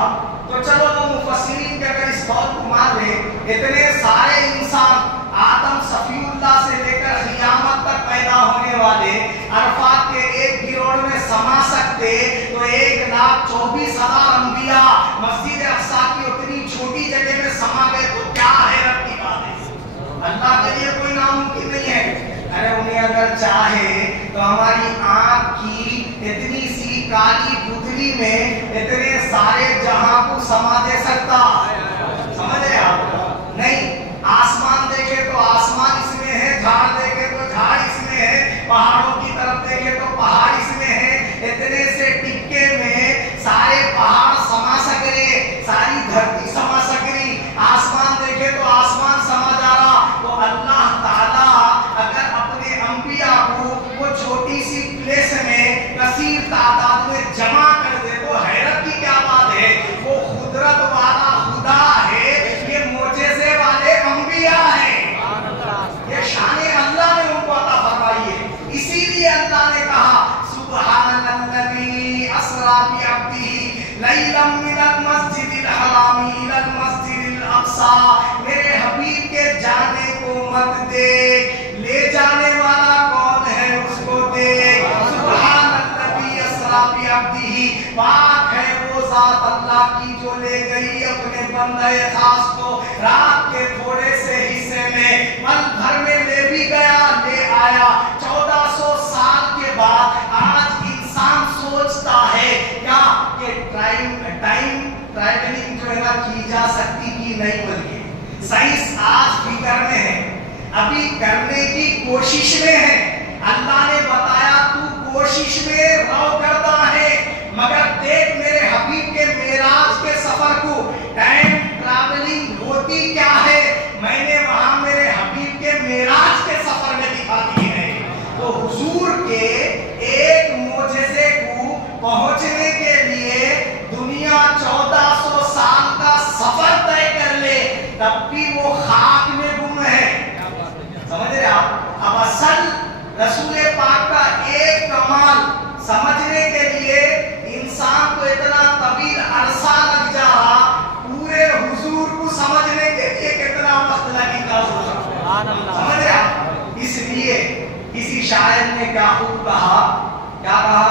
तो चलो वो मुफस्सिरीन के अगर इस कौल को मान ले, इतने सारे इंसान आदम सफीउल्लाह से लेकर क़यामत तक पैदा होने वाले अरफात के एक गिरोह में समा सकते, तो 1,24,000 अंबिया मस्जिद अक़सा की उतनी छोटी जगह में समा गए, तो क्या हैरत की बात है। अल्लाह के लिए कोई नामुमकिन नहीं है। अरे उन्हें अगर चाहे तो हमारी आँख की इतनी सी काली पुतली में इतने सारे जहां को समा दे सकता, समझ रहे आप? नहीं, आसमान देखे तो आसमान इसमें है, झाड़ देखे तो झाड़ इसमें है, पहाड़ों की तरफ देखे तो पहाड़ इसमें है। इतने से टिक्के में सारे पहाड़ समा सक रहे, सारी धरती समा सक रही, आसमान देखे तो आसमान समा जा रहा। तो अल्लाह ताला अगर अपने अंबिया को वो छोटी सी प्लेस में कसीर तादाद में जमा कर दे, तो हैरत की क्या बात है। वो कुदरत वाला खुदा है, ये मोजेज़े वाले अंबिया हैं, ये शाने अल्लाह ने उनको अता फरमाई है। इसीलिए अल्लाह ने कहा सुब्हानल्लज़ी अस्रा बिअब्दिही लैलन मिनल मस्जिदिल हरामी इलल मस्जिदिल अक़सा। मेरे हबीब के जाने को मत देख, ले जाने वाला कौन है उसको देख। सुब्हानल्लज़ी अस्रा बिअब्दिही, पाक है वो ज़ात अल्लाह की जो ले गई अपने बंदे खास को रात के थोड़े से हिस्से में, पल भर में ले भी गया, ले आया। 1400 साल के बाद आज इंसान सोचता है क्या कि टाइम ट्रैवलिंग जो है ना की जा सकती कि नहीं, बल्कि साइंस आज फिगर में है, अभी करने की कोशिश में है। अल्लाह ने बताया तू कोशिश में रहो करता है, मगर देख मेरे हबीब के मेराज के सफर को, टाइम ट्रैवलिंग होती क्या है मैंने वहां मेरे हबीब के मेराज के सफर में दिखा दी है। तो हुजूर के एक मोजेज़े को पहुंचने के लिए दुनिया 1400 साल का सफर तय कर ले, तब भी वो खाक में गुम है, समझ रहे आप। अब असल रसूल पाक का एक कमाल समझने के लिए इंसान को इतना तवील अरसा लग जा रहा, पूरे हुजूर को समझने के लिए कितना वक्त लगेगा, समझ रहे आप। इसलिए किसी शायर ने क्या खूब कहा, क्या कहा,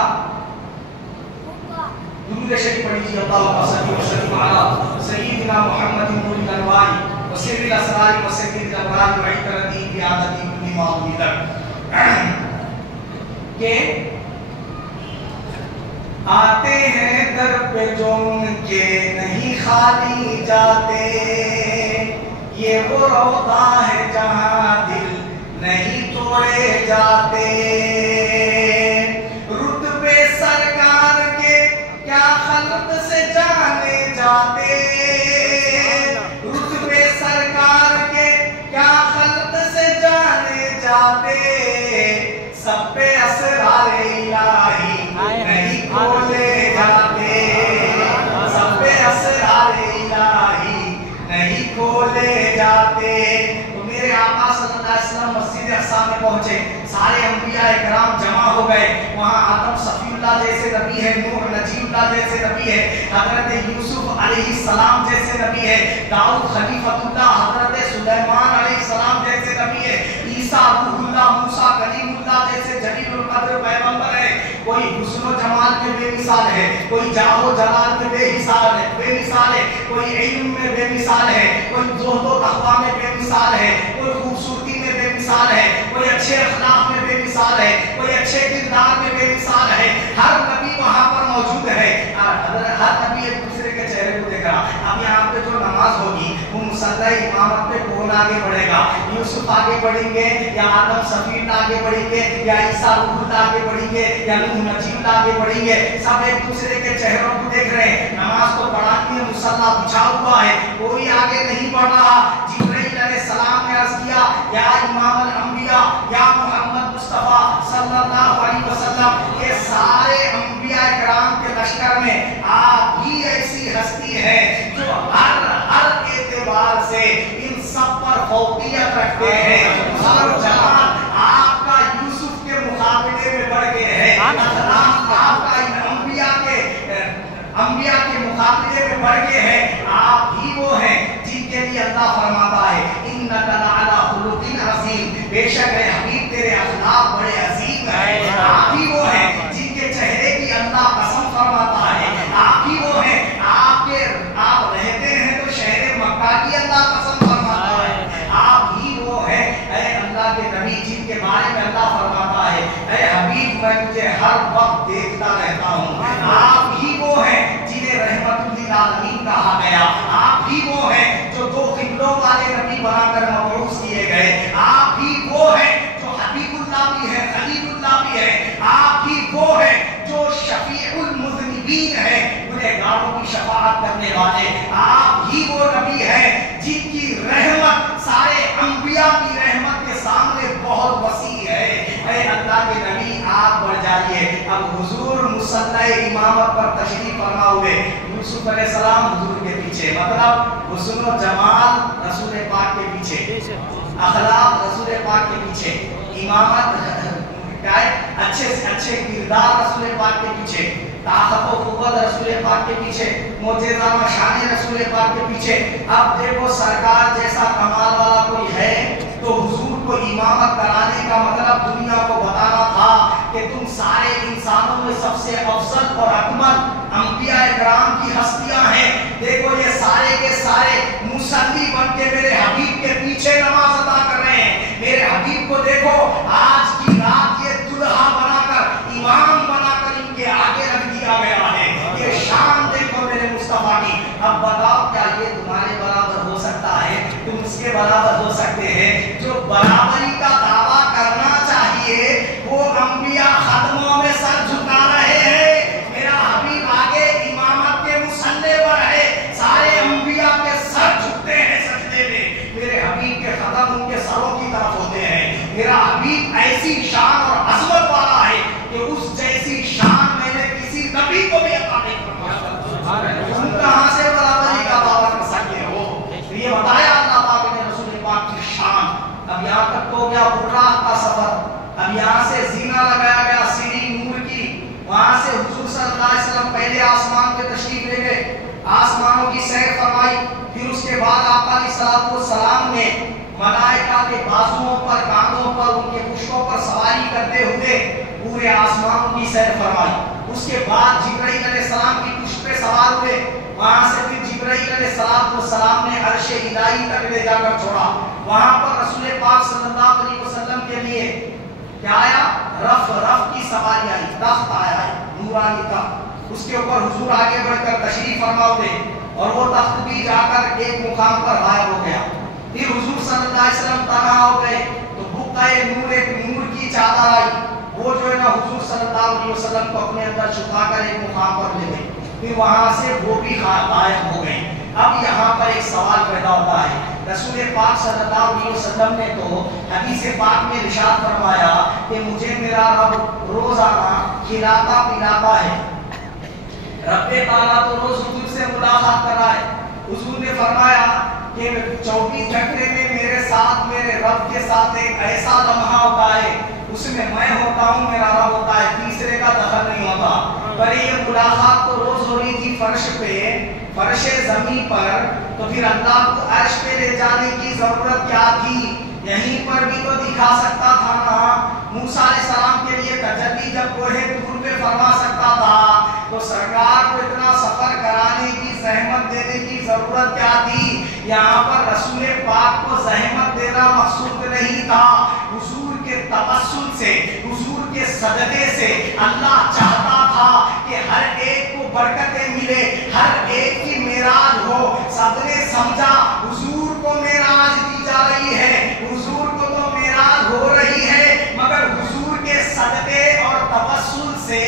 दुरूद शरीफ पढ़िए, अल्लाहुम्मा सल्ली व सल्लिम अला सय्यिदिना मुहम्मदिन नूरिल अनवार व सिर्रिल असरार व सय्यिदिल अबरार व इतरती बि आदती कुल्ली माउलिद। के आते हैं दर पे जो उनके नहीं खाली जाते, ये वो रौदा है जहां दिल नहीं तोड़े जाते। रुतबे सरकार के क्या खल्क से जाने जाते, रुतबे सरकार के क्या खल्क से जाने जाते। सब पे असरार इलाही नहीं खोले जाते, सब पे असरार इलाही नहीं खोले जाते। तो मेरे आका सल्लल्लाहु अलैहि वसल्लम मस्जिद अक़सा में पहुंचे, सारे अंबिया इकराम जमा हो गए। वहाँ आदम सफीउल्लाह जैसे नबी है, नूह नजीबुल्लाह जैसे नबी है, हजरत यूसुफ अलैहिस्सलाम जैसे नबी है, दाऊद खलीफतुल्लाह, हजरत सुलेमान अलैहिस्सलाम जैसे नबी है, ईसा रूहुल्लाह, मूसा कलीमुल्लाह जैसे जलीलुल कद्र पैगंबर है। कोई हुस्न जमाल में बेमिसाल है, कोई जाहो जलाल में बेमिसाल है, कोई इल्म में बेमिसाल है, कोई ज़ुहद व तक़वा में बेमिसाल है, कोई खूबसूरती में बेमिसाल है, कोई अच्छे अखलाक में बेमिसाल है, कोई अच्छे किरदार में बेमिसाल है। हर नबी वहाँ पर मौजूद है, हर नबी एक दूसरे के चेहरे को देख रहा। अब यहाँ पे जो नमाज होगी वो मुसल्ला इमामत पे कौन आगे बढ़ेगा, यूसुफ आगे बढ़ेंगे या आदम सफीउल्लाह आगे बढ़ेंगे या ईसा रूहुल्लाह आगे बढ़ेंगे या नूह नजीबुल्लाह आगे बढ़ेंगे। सब एक दूसरे के चेहरों को देख रहे हैं। नमाज तो पढ़ानी है, मुसल्ला बिछा हुआ है, कोई आगे नहीं बढ़ रहा। जिब्रील अलैहिस्सलाम ने अर्ज किया, या इमाम अल अंबिया या मोहम्मद मुस्तफा सल्लल्लाहु अलैहि वसल्लम, ये सारे अंबिया इकराम के लश्कर में आप ही ऐसी हस्ती है जो हर एतबार से इन सब पर फौकियत रखते हैं। हर जहां आपका यूसुफ के मुकाबले में बढ़ गए हैं। بے شک اے حبیب تیرے اخلاق بڑے عظیم ہیں، آپ ہی وہ ہیں جن کے چہرے کی اللہ قسم فرماتا ہے، آپ ہی وہ ہیں آپ رہتے ہیں تو شہر مکہ کی اللہ قسم فرماتا ہے، آپ ہی وہ ہیں اے اللہ کے نبی جن کے بارے میں اللہ فرماتا ہے اے حبیب میں تجھے ہر وقت دیکھتا رہتا ہوں، آپ ہی وہ ہیں جنہیں رحمت للعالمین کہا گیا، آپ ہی وہ ہیں جو دو قبلوں والے نبی بنا کر مبعوث کیے گئے، آپ ہی وہ ہیں جو حبیب اللہ بھی ہے، خلیل اللہ بھی ہے، آپ ہی وہ ہیں جو شفیع المذنبین ہے، گنہگاروں کی شفاعت کرنے والے، آپ ہی وہ نبی ہیں جن کی رحمت سارے انبیاء کی رحمت کے سامنے بہت وسیع ہے، اے اللہ کے نبی آپ بڑھ جائیے۔ اب حضور مصلی امامت پر تشریف فرما ہوئے، یوسف علیہ السلام حضور کے پیچھے، مطلب حسن و جمال رسول پاک کے پیچھے، اخلاق رسول پاک کے پیچھے، امامت اچھے سے اچھے کردار رسول پاک کے پیچھے، طاقت و قوت رسول پاک کے پیچھے، معجزہ و شان رسول پاک کے پیچھے۔ اب دیکھو سرکار جیسا کمال والا کوئی ہے تو حضور کو امامت کرانے کا مطلب دنیا کو بتانا تھا کہ تم سارے انسانوں میں سب سے افضل اور اکمل انبیاء کرام کی ہستیاں ہیں، دیکھو یہ سارے کے سارے مصلی بن کے میرے حبیب کے پیچھے نماز ادا کر رہے ہیں، میرے حبیب کو دیکھو آج کی رات یہ دلہا بنا کر امام بنا کر ان کے آگے رکھ دیا گیا ہے، یہ شان دیکھو میرے مصطفیٰ کی۔ اب بتاؤ کیا یہ تمہارے برابر ہو سکتا ہے؟ تم اس کے برابر ہو سکتے ہیں؟ جو برابری کا دعویٰ کرنا چاہیے وہ انبیاء ختموں میں سر جھکا رہے ہیں، میرا حبیب آگے امامت کے مصلی پر ہے، سارے انبیاء کے سر جھکتے ہیں سجدے میں، میرے حبیب کے ختم ان کے سروں کی طرف ہوتے ہیں، میرا حبیب ایسی شان اور عظمت والا ہے کہ اس جیسی شان میں نے کسی نبی کو بھی عطا نہیں فرمایا، تم کہاں سے برابری کا دعویٰ کر سکتے ہو؟ یہ بتایا اللہ پاک نے رسول پاک کی شان۔ اب یہاں تک تو گیا براق کا سفر، اب یہاں سے زینہ لگایا گیا سیڑھی نور کی، وہاں سے حضور صلی اللہ علیہ وسلم پہلے آسمان پہ تشریف لے گئے، آسمانوں کی سیر فرمائی، پھر اس کے بعد آقا علیہ السلام نے ملائکہ کے بازوؤں پر، کاندھوں پر، ان کے پشتوں پر سواری کرتے ہوئے پورے آسمانوں کی سیر فرمائی، اس کے بعد جبرائیل علیہ السلام کی پشت پہ سوار ہوئے، وہاں سے پھر جبرائیل علیہ السلام نے عرش الہی تک لے جا کر چھوڑا، وہاں پر رسول پاک صلی اللہ علیہ وسلم کے لیے کیا آیا؟ رف کی سواری آئی، تخت آیا ہے، نورانی تخت، اس کے اوپر حضور آگے بڑھ کر تشریف فرما ہوئے اور وہ تخت بھی جا کر ایک مقام پر غائب ہو گیا، پھر حضور صلی اللہ علیہ وسلم تنہا ہو گئے تو بقعہ نور، ایک نور کی چادر آئی، وہ جو ہے نا حضور صلی اللہ علیہ وسلم کو اپنے اندر چھپا کر ایک مقام پر لے گئی، پھر وہاں سے وہ بھی غائب ہو گئی۔ اب یہاں پر ایک سوال پیدا ہوتا ہے، رسول پاک صلی اللہ علیہ وسلم نے تو حدیث پاک میں ارشاد فرمایا کہ مجھے میرا رب روزانہ کھلاتا پلاتا ہے، رب تعالیٰ تو روز حضور سے ملاقات کر رہا ہے، حضور نے فرمایا کہ 24 گھنٹے میں میرے ساتھ میرے رب کے ساتھ ایک ایسا لمحہ ہوتا ہے اس میں ہوتا ہوں، میرا رب ہوتا ہے، تیسرے کا دخل نہیں ہوتا، پر یہ ملاقات تو روز ہو رہی تھی فرش پہ، فرش زمین پر، تو پھر اللہ کو عرش پہ لے جانے کی ضرورت کیا تھی؟ یہیں پر بھی تو دکھا سکتا تھا نا، موسیٰ علیہ السلام کے لیے تجلی جب کوہ طور پہ فرما سکتا تھا تو سرکار کو اتنا سفر کرانے کی زحمت دینے کی ضرورت کیا تھی؟ یہاں پر رسول پاک کو زحمت دینا مقصود نہیں تھا، حضور کے تبسل سے، حضور کے صدقے سے اللہ چاہتا تھا کہ ہر ایک کو برکتیں ملے، ہر ایک کی معراج ہو، سب نے سمجھا حضور کو معراج دی جا رہی ہے، حضور کو تو معراج ہو رہی ہے، مگر حضور کے صدقے اور تبسل سے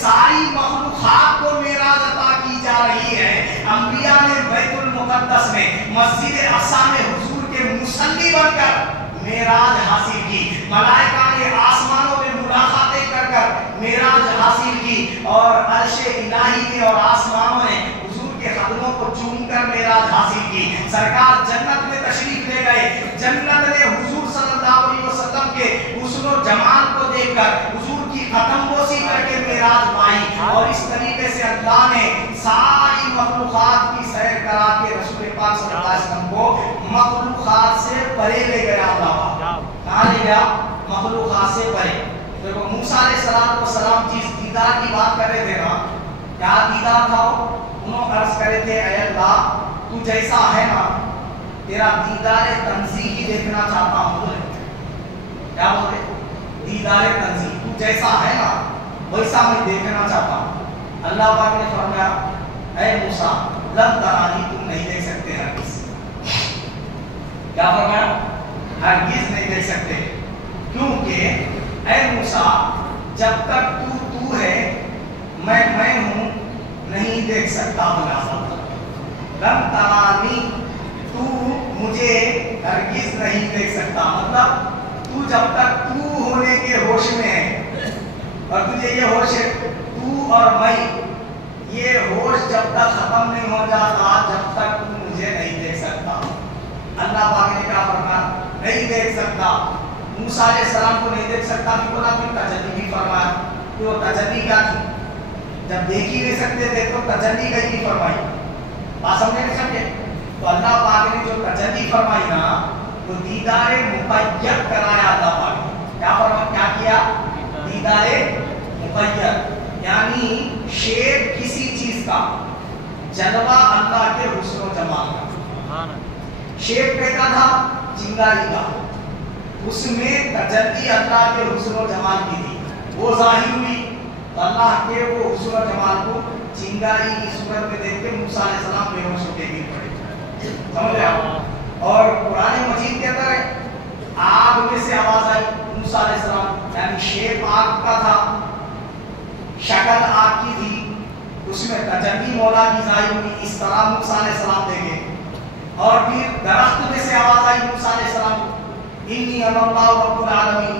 ساری مخلوقات کو معراج عطا کی جا رہی ہے۔ انبیاء نے بیت المقدس میں، مسجد اقصی میں حضور کے مصلی بن کر معراج حاصل کی، ملائکہ نے آسمانوں میں ملاقاتیں کر کر معراج حاصل کی، اور عرش الہی نے اور آسمانوں نے حضور کے قدموں کو چوم کر معراج حاصل کی۔ سرکار جنت میں تشریف لے گئے، جنت نے حضور صلی اللہ علیہ وسلم کے حسن و جمال کو دیکھ کر حضور کی قدم بوسی کر کے معراج پائی، اور اس طریقے سے اللہ نے ساری مخلوقات کی سیر کرا کے رسول پاک صلی اللہ علیہ وسلم کو مخلوقات سے پرے لے گیا، اللہ کہاں لے گیا؟ गया मखलूकात से परे। देखो मूसा अलैहिस्सलाम जिस दीदार की बात कर रहे थे ना, क्या दीदार था? उन्होंने अर्ज करे थे, ऐ अल्लाह तू जैसा है ना, तेरा दीदार तंज़ीही देखना चाहता हूँ। क्या बोलते? दीदार तंज़ीही, तू जैसा है ना वैसा मैं देखना चाहता हूँ। अल्लाह पाक ने फरमाया, ऐ मूसा लन तरानी, तुम नहीं देख सकते हरगिज़। क्या फरमाया? हरगिज़ नहीं देख सकते, क्योंकि ऐ मूसा जब तक तू है मैं हूँ, नहीं देख सकता। लन तरानी, तू मुझे हरगिज़ नहीं देख सकता, मतलब तू जब तक तू होने के होश में है और तुझे ये होश है तू और मैं, ये होश जब तक खत्म नहीं हो जाता जब तक तू मुझे नहीं देख सकता। अल्लाह पाक ने क्या फरमाया? नहीं देख सकता। मूसा अलैहिस्सलाम को नहीं देख सकता, फिर बोला फिर तजल्ली भी फरमाया। तो तजल्ली क्या थी? जब देख ही नहीं सकते थे तो तजल्ली कहीं की फरमाई? बात समझे नहीं समझे? तो अल्लाह पाक ने जो तजल्ली फरमाई ना, वो दीदार मुक़य्यद कराया। अल्लाह पाक ने क्या फरमाया? क्या किया? दीदार मुक़य्यद, यानी शेप किसी चीज का, जलवा अल्लाह के हुस्न व जमाल का। शेप कैसा था? चिंगारी का, उसमें तजल्ली अल्लाह के हुस्न व जमाल की थी, वो ज़ाहिर हुई। तो अल्लाह के वो हुस्न व जमाल को चिंगारी की सूरत में देख के मूसा अलैहिस्सलाम बेहोश होके गिर पड़े। समझ रहे हो? और कुरान मजीद के अंदर आग में से आवाज आई, मूसा अलैहिस्सलाम, यानी शेप आग का था, शक्ल आग की थी, उसमें तजल्ली मौला की ज़ाहिर हुई। इस तरह मूसा अलैहिस्सलाम देखे। और फिर दरख्त में से आवाज आई मूसा अलैहिस्सलाम, इन्नी अल्लाहु रब्बुल आलमीन,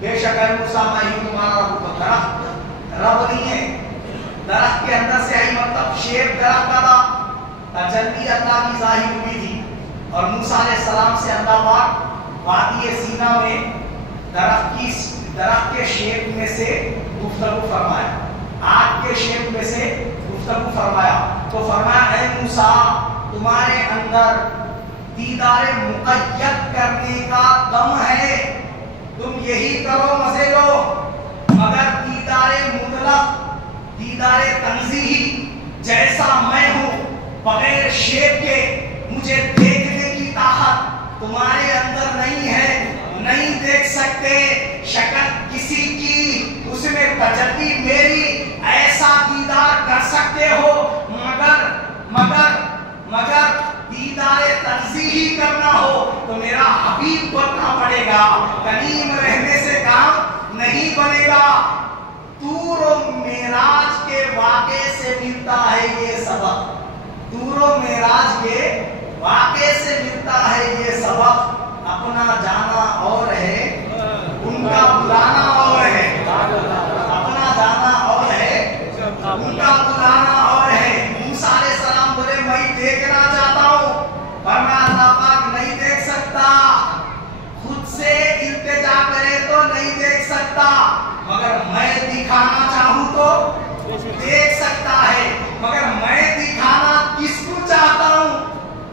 बेशक है मूसा मैं ही तुम्हारा रब। तो दरख्त रब नहीं है, दरख्त के अंदर से आई, मतलब शेप दरख्त का था, तजल्ली अल्लाह की ज़ाहिर हुई थी। और मूसा अलैहिस्सलाम से अल्लाह पाक वादी सीना में दरख्त के शेप में से गुफ्तगू फरमाया, आग के शेप में से गुफ्तगू फरमाया। तो फरमाया, ऐ मूसा तुम्हारे अंदर दीदार मुक़य्यद करने का दम है, तुम यही करो, मजे लो। मगर दीदार मुतलक, दीदार तंज़ीही, जैसा मैं हूँ बगैर शेप के मुझे देखने की ताकत तुम्हारे अंदर नहीं है, नहीं देख सकते। शक्ल किसी की, उसमें तजल्ली मेरी, ऐसा दीदार कर सकते हो, मगर दीदार तंज़ीही करना हो तो मेरा हबीब बनना पड़ेगा। कलीम रहने से काम नहीं बनेगा। तूर और मेराज के वाक़े से मिलता है ये सबक, तूर और मेराज के वाक़े से मिलता है ये सबक। अपना जाना और है, उनका बुलाना और है। अपना जाना और है, उनका बुलाना और है। मूसा अलैहिस्सलाम बोले मैं देखना चाहता हूँ, वरना अल्लाह पाक नहीं देख सकता। खुद से इल्तिजा करे तो नहीं देख सकता, मगर मैं दिखाना चाहूँ तो देख सकता है। मगर मैं दिखाना किसको चाहता हूँ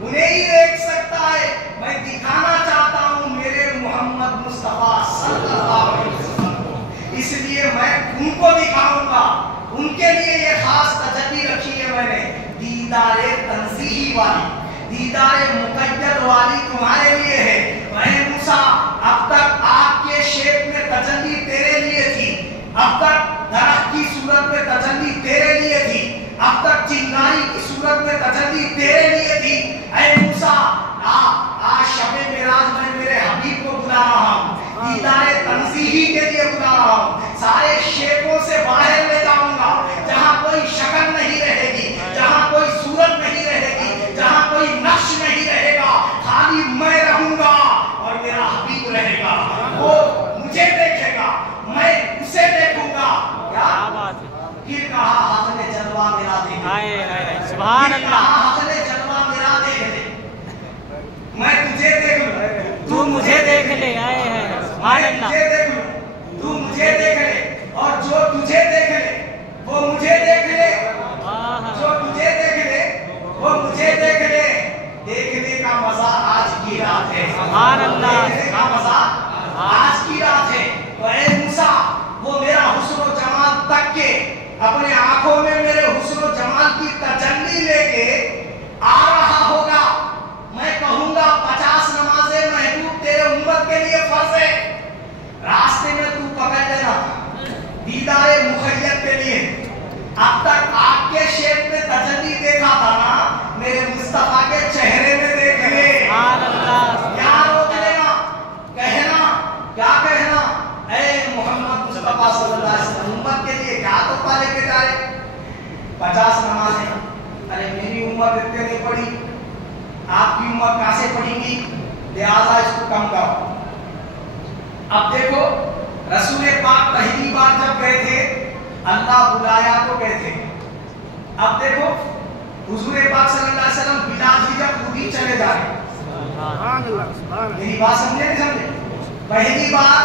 उन्हें ही देख सकता है। मैं दिखाना चाहता हूँ मेरे मोहम्मद मुस्तफा सल्लल्लाहु अलैहि वसल्लम को, इसलिए मैं उनको दिखाऊंगा। उनके लिए ये खास तजल्ली रखी है मैंने, दीदार तंज़ीही वाली, दीदार मुक़य्यद वाली तुम्हारे लिए है। वह मूसा, अब तक आग के शेप में तजल्ली तेरे लिए थी, अब तक दरख्त की सूरत में तजल्ली तेरे लिए थी, अब तक चिंगारी की सूरत में तजल्ली तेरे लिए थी। ऐ मूसा, आज शब मेराज में मेरे हबीब को बुला रहा हूँ, दीदार तंज़ीही के लिए बुला रहा हूँ। सारे शेपों से बाहर ले जाऊंगा, जहाँ कोई शक्ल नहीं रहेगी, जहाँ कोई सूरत नहीं रहेगी, जहाँ कोई नक्श नहीं रहेगा, खाली मैं रहूंगा और मेरा हबीब रहेगा। वो मुझे देखेगा, मैं उसे देखूंगा। क्या बात है? फिर कहा हक़ ने जलवा मेरा देख ले, सुभान अल्लाह, हक़ ने जलवा मेरा देख ले, मैं तुझे देख लूं, तू मुझे देख ले। आए हैं, सुभान अल्लाह, तुझे देख लूं, तू मुझे देख ले, और जो तुझे देख ले वो मुझे देख ले, जो तुझे देख ले वो मुझे देख ले। देखने का मजा आज की रात है, सुभान अल्लाह, देखने का मजा आज मुस्तफा सल्लल्लाहु अलैहि वसल्लम उम्मत के लिए क्या तोहफा लेके जा रहे? 50 नमाजें। अरे मेरी उम्र इतने नहीं पड़ी, आपकी उम्र कहां से पड़ेगी, लिहाजा इसको कम करो। अब देखो रसूल पाक पहली बार जब गए थे अल्लाह बुलाया तो गए थे। अब देखो हुजूर पाक सल्लल्लाहु अलैहि वसल्लम बिलाल जी जब खुद ही चले जा रहे, मेरी बात समझे नहीं समझे? पहली बार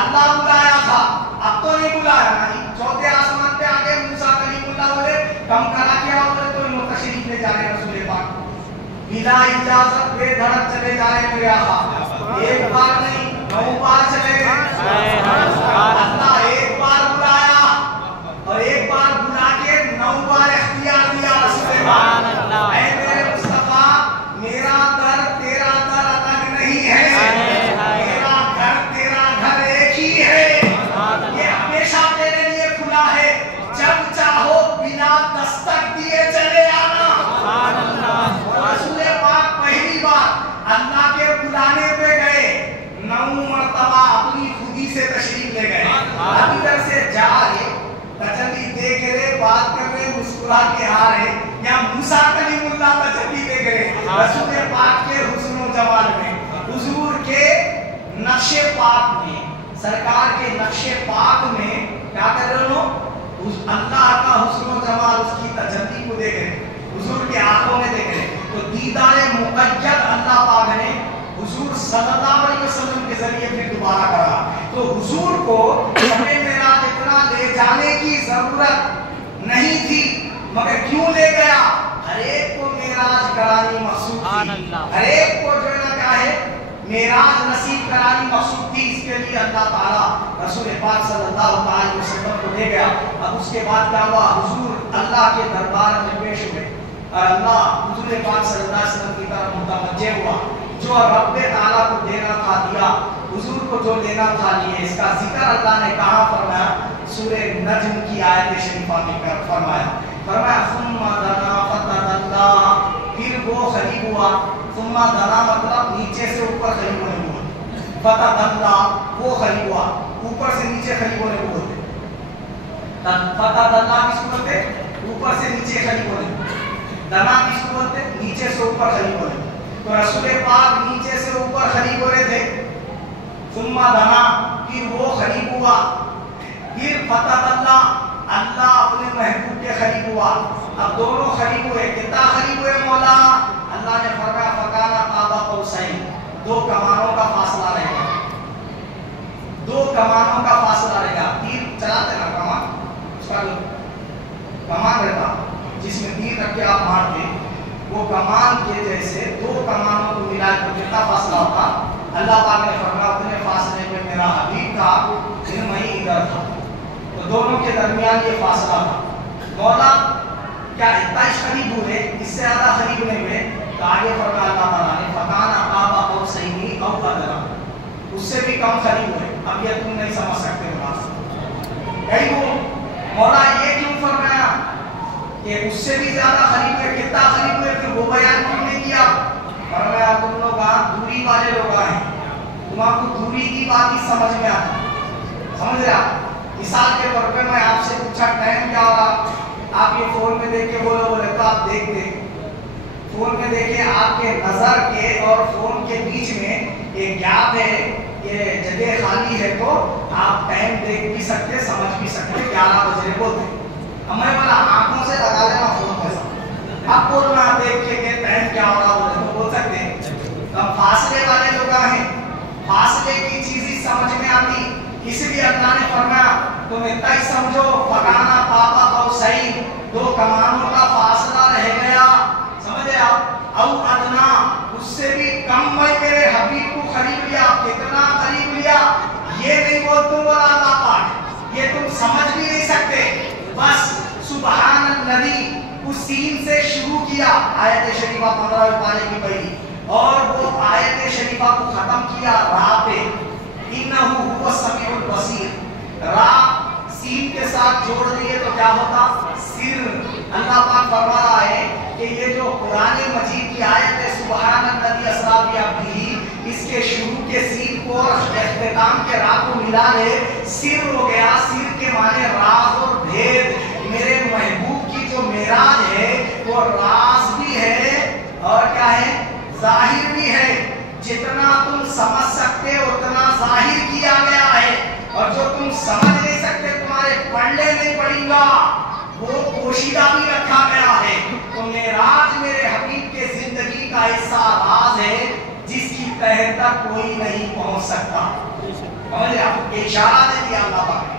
अल्लाह बुलाया था, अब तो नहीं बुलाया नहीं। चौथे आसमान पे आके मूसा कलीमुल्लाह बोले कम करा क्या, बोले तो इन तशरीफ ले जा रहे रसूल पाक बिना इजाजत बेधड़क चले जा रहे मेरे आका। एक बार नहीं 9 बार चले गए। अल्लाह एक बार बुलाया और एक बार बुला के 9 बार इख्तियार दिया रसूल पाक। ऐ मेरे मुस्तफा मेरा दर तेरा दर अलग नहीं है, मेरा घर तेरा घर एक ही है, ये हमेशा तेरे लिए खुला है, जब चाहो बिना दस्तक दिए चले आना। रसूल पाक पहली बार अल्लाह के बुलाने पे गए, 9 मर्तबा अपनी खुदी से तशरीफ ले गए। अब इधर से जा रहे, तजल्ली देख रहे, बात कर रहे, मुस्कुरा के आ रहे, या मूसा कलीमुल्लाह तजल्ली देख रहे रसूल पाक के हुस्न व जमाल में, हुजूर के नक्शे पाक में, सरकार के नक्शे पाक में क्या कर रहे हो? अल्लाह का हुस्न व जमाल, उसकी तजल्ली को देख रहे, हुजूर के आंखों में देख रहे। तो दीदारे मुक़य्यद अल्लाह पाक ने हुजूर सल्लल्लाहु अलैहि वसल्लम के जरिए फिर दोबारा करा। तो हुजूर को हमें मेरा इतना ले जाने की जरूरत नहीं थी, मगर क्यों ले गया? हर एक को मेराज करानी मकसूद थी, हर एक को जो है ना क्या है मेराज नसीब करानी मकसूद थी। इसके लिए अल्लाह ताला रसूल पाक सल्लल्लाहु अलैहि वसल्लम को ले गया। अब उसके बाद क्या हुआ? हुजूर अल्लाह के दरबार में पेश हुए और अल्लाह हुजूर पाक सल्लल्लाहु अलैहि वसल्लम की तरफ मुतवज्जे हुआ। जो रब ताला को देना था दिया, हुजूर को जो लेना था लिए। इसका जिक्र अल्लाह ने कहाँ फरमाया? सूरह नज्म की आयत शरीफा में फरमाया सुम्मा दना फतदल्ला, फिर वो करीब हुआ। सुम्मा दना मतलब नीचे से ऊपर करीब होने को बोलते, फतदल्ला वो करीब हुआ, ऊपर से नीचे करीब होने को बोलते। फतदल्ला किसको बोलते? ऊपर से नीचे करीब होने को। दना किसको बोलते? नीचे से ऊपर करीब होने को। तो रसूल पाक नीचे से ऊपर करीब हो रहे थे, सुम्मा दना फिर वो करीब हुआ, फिर फतदल्ला अल्लाह अपने महबूब के करीब हुआ। अब दोनों करीब हुए, कितना करीब हुए मौला? अल्लाह ने फरमाया फकाना काबा कौसैन, 2 कमानों का फासला रहेगा, 2 कमानों का फासला रहेगा। तीर चलाते ना कमान, उसका जो कमान रहता जिसमें तीर रख के आप मारते, वो कमान के जैसे 2 कमानों को मिला तो कितना फासला होता? अल्लाह पाक ने फरमाया उतने फासले में मेरा हबीब था, फिर मैं इधर था, तो दोनों के दरमियान ये फासला था। मौला क्या इतना करीब हुए, इससे ज्यादा करीब नहीं हुए? तो आगे फरमाया अल्लाह ताला ने फकाना काबा कौसैनी औ अदना, उससे भी कम करीब हुए। अब ये तुम नहीं समझ सकते बात, कहीं वो मौला ये क्यों फरमाया कि उससे भी ज्यादा करीब हुए? कितना करीब हुए? फिर वो बयान क्यों नहीं किया? फरमाया तुम लोग दूरी वाले लोग आए, तुमको दूरी की बात ही समझ में आती, समझ रहे आप? मिसाल के तौर पे मैं आपसे पूछा टाइम क्या हो रहा, आप ये फोन में देख के बोलो, बोले तो आप देख दे, फोन में देखिए आपके नजर के और फोन के बीच में एक गैप है, ये जगह खाली है, तो आप टाइम देख भी सकते, समझ भी सकते 11 बजे बोलते। अब मैं बोला आंखों से लगा लेना फोन में, अब बोलना देख के टाइम क्या हो रहा बोले तो बोल सकते हैं। तो फासले वाले लोग हैं, फासले की चीज ही समझ में आती, इसलिए अल्लाह ने फरमाया तुम इतना ही समझो फकाना पापा कौसैन, 2 कमानों का फासला रह गया, समझे आप? औ अदना, उससे भी कम मैं मेरे हबीब को करीब लिया। कितना करीब लिया ये नहीं बोल तुम बोला अल्लाह पाक, ये तुम समझ भी नहीं सकते। बस सुबहान अल्लज़ी उस सीन से शुरू किया आयत शरीफा 15 पारे की पहली, और वो आयत शरीफा को खत्म किया रा पे, इन्नहु हुवस समीउल बसीर। रा सीन के साथ जोड़ दिए तो क्या होता? सिर। अल्लाह पाक फरमा रहा है कि ये जो कुरान मजीद की आयत है सुबहान अल्लज़ी अस्रा बिअब्दिही, इसके शुरू के सीन को और इख्तिताम के रा को بلال ہے، سر ہو گیا، سر کے معنی راز اور بھید. میرے محبوب کی جو معراج ہے وہ راز بھی ہے اور کیا ہے، ظاہر بھی ہے. جتنا تم سمجھ سکتے اتنا ظاہر کیا گیا ہے، اور جو تم سمجھ نہیں سکتے تمہارے پڑھنے نہیں پڑیں گا وہ پوشیدہ بھی رکھا گیا ہے. تو معراج میرے حبیب کے زندگی کا ایسا راز ہے جس کی تہ تک کوئی نہیں پہنچ سکتا. اشارہ دے دیا اللہ پاک نے.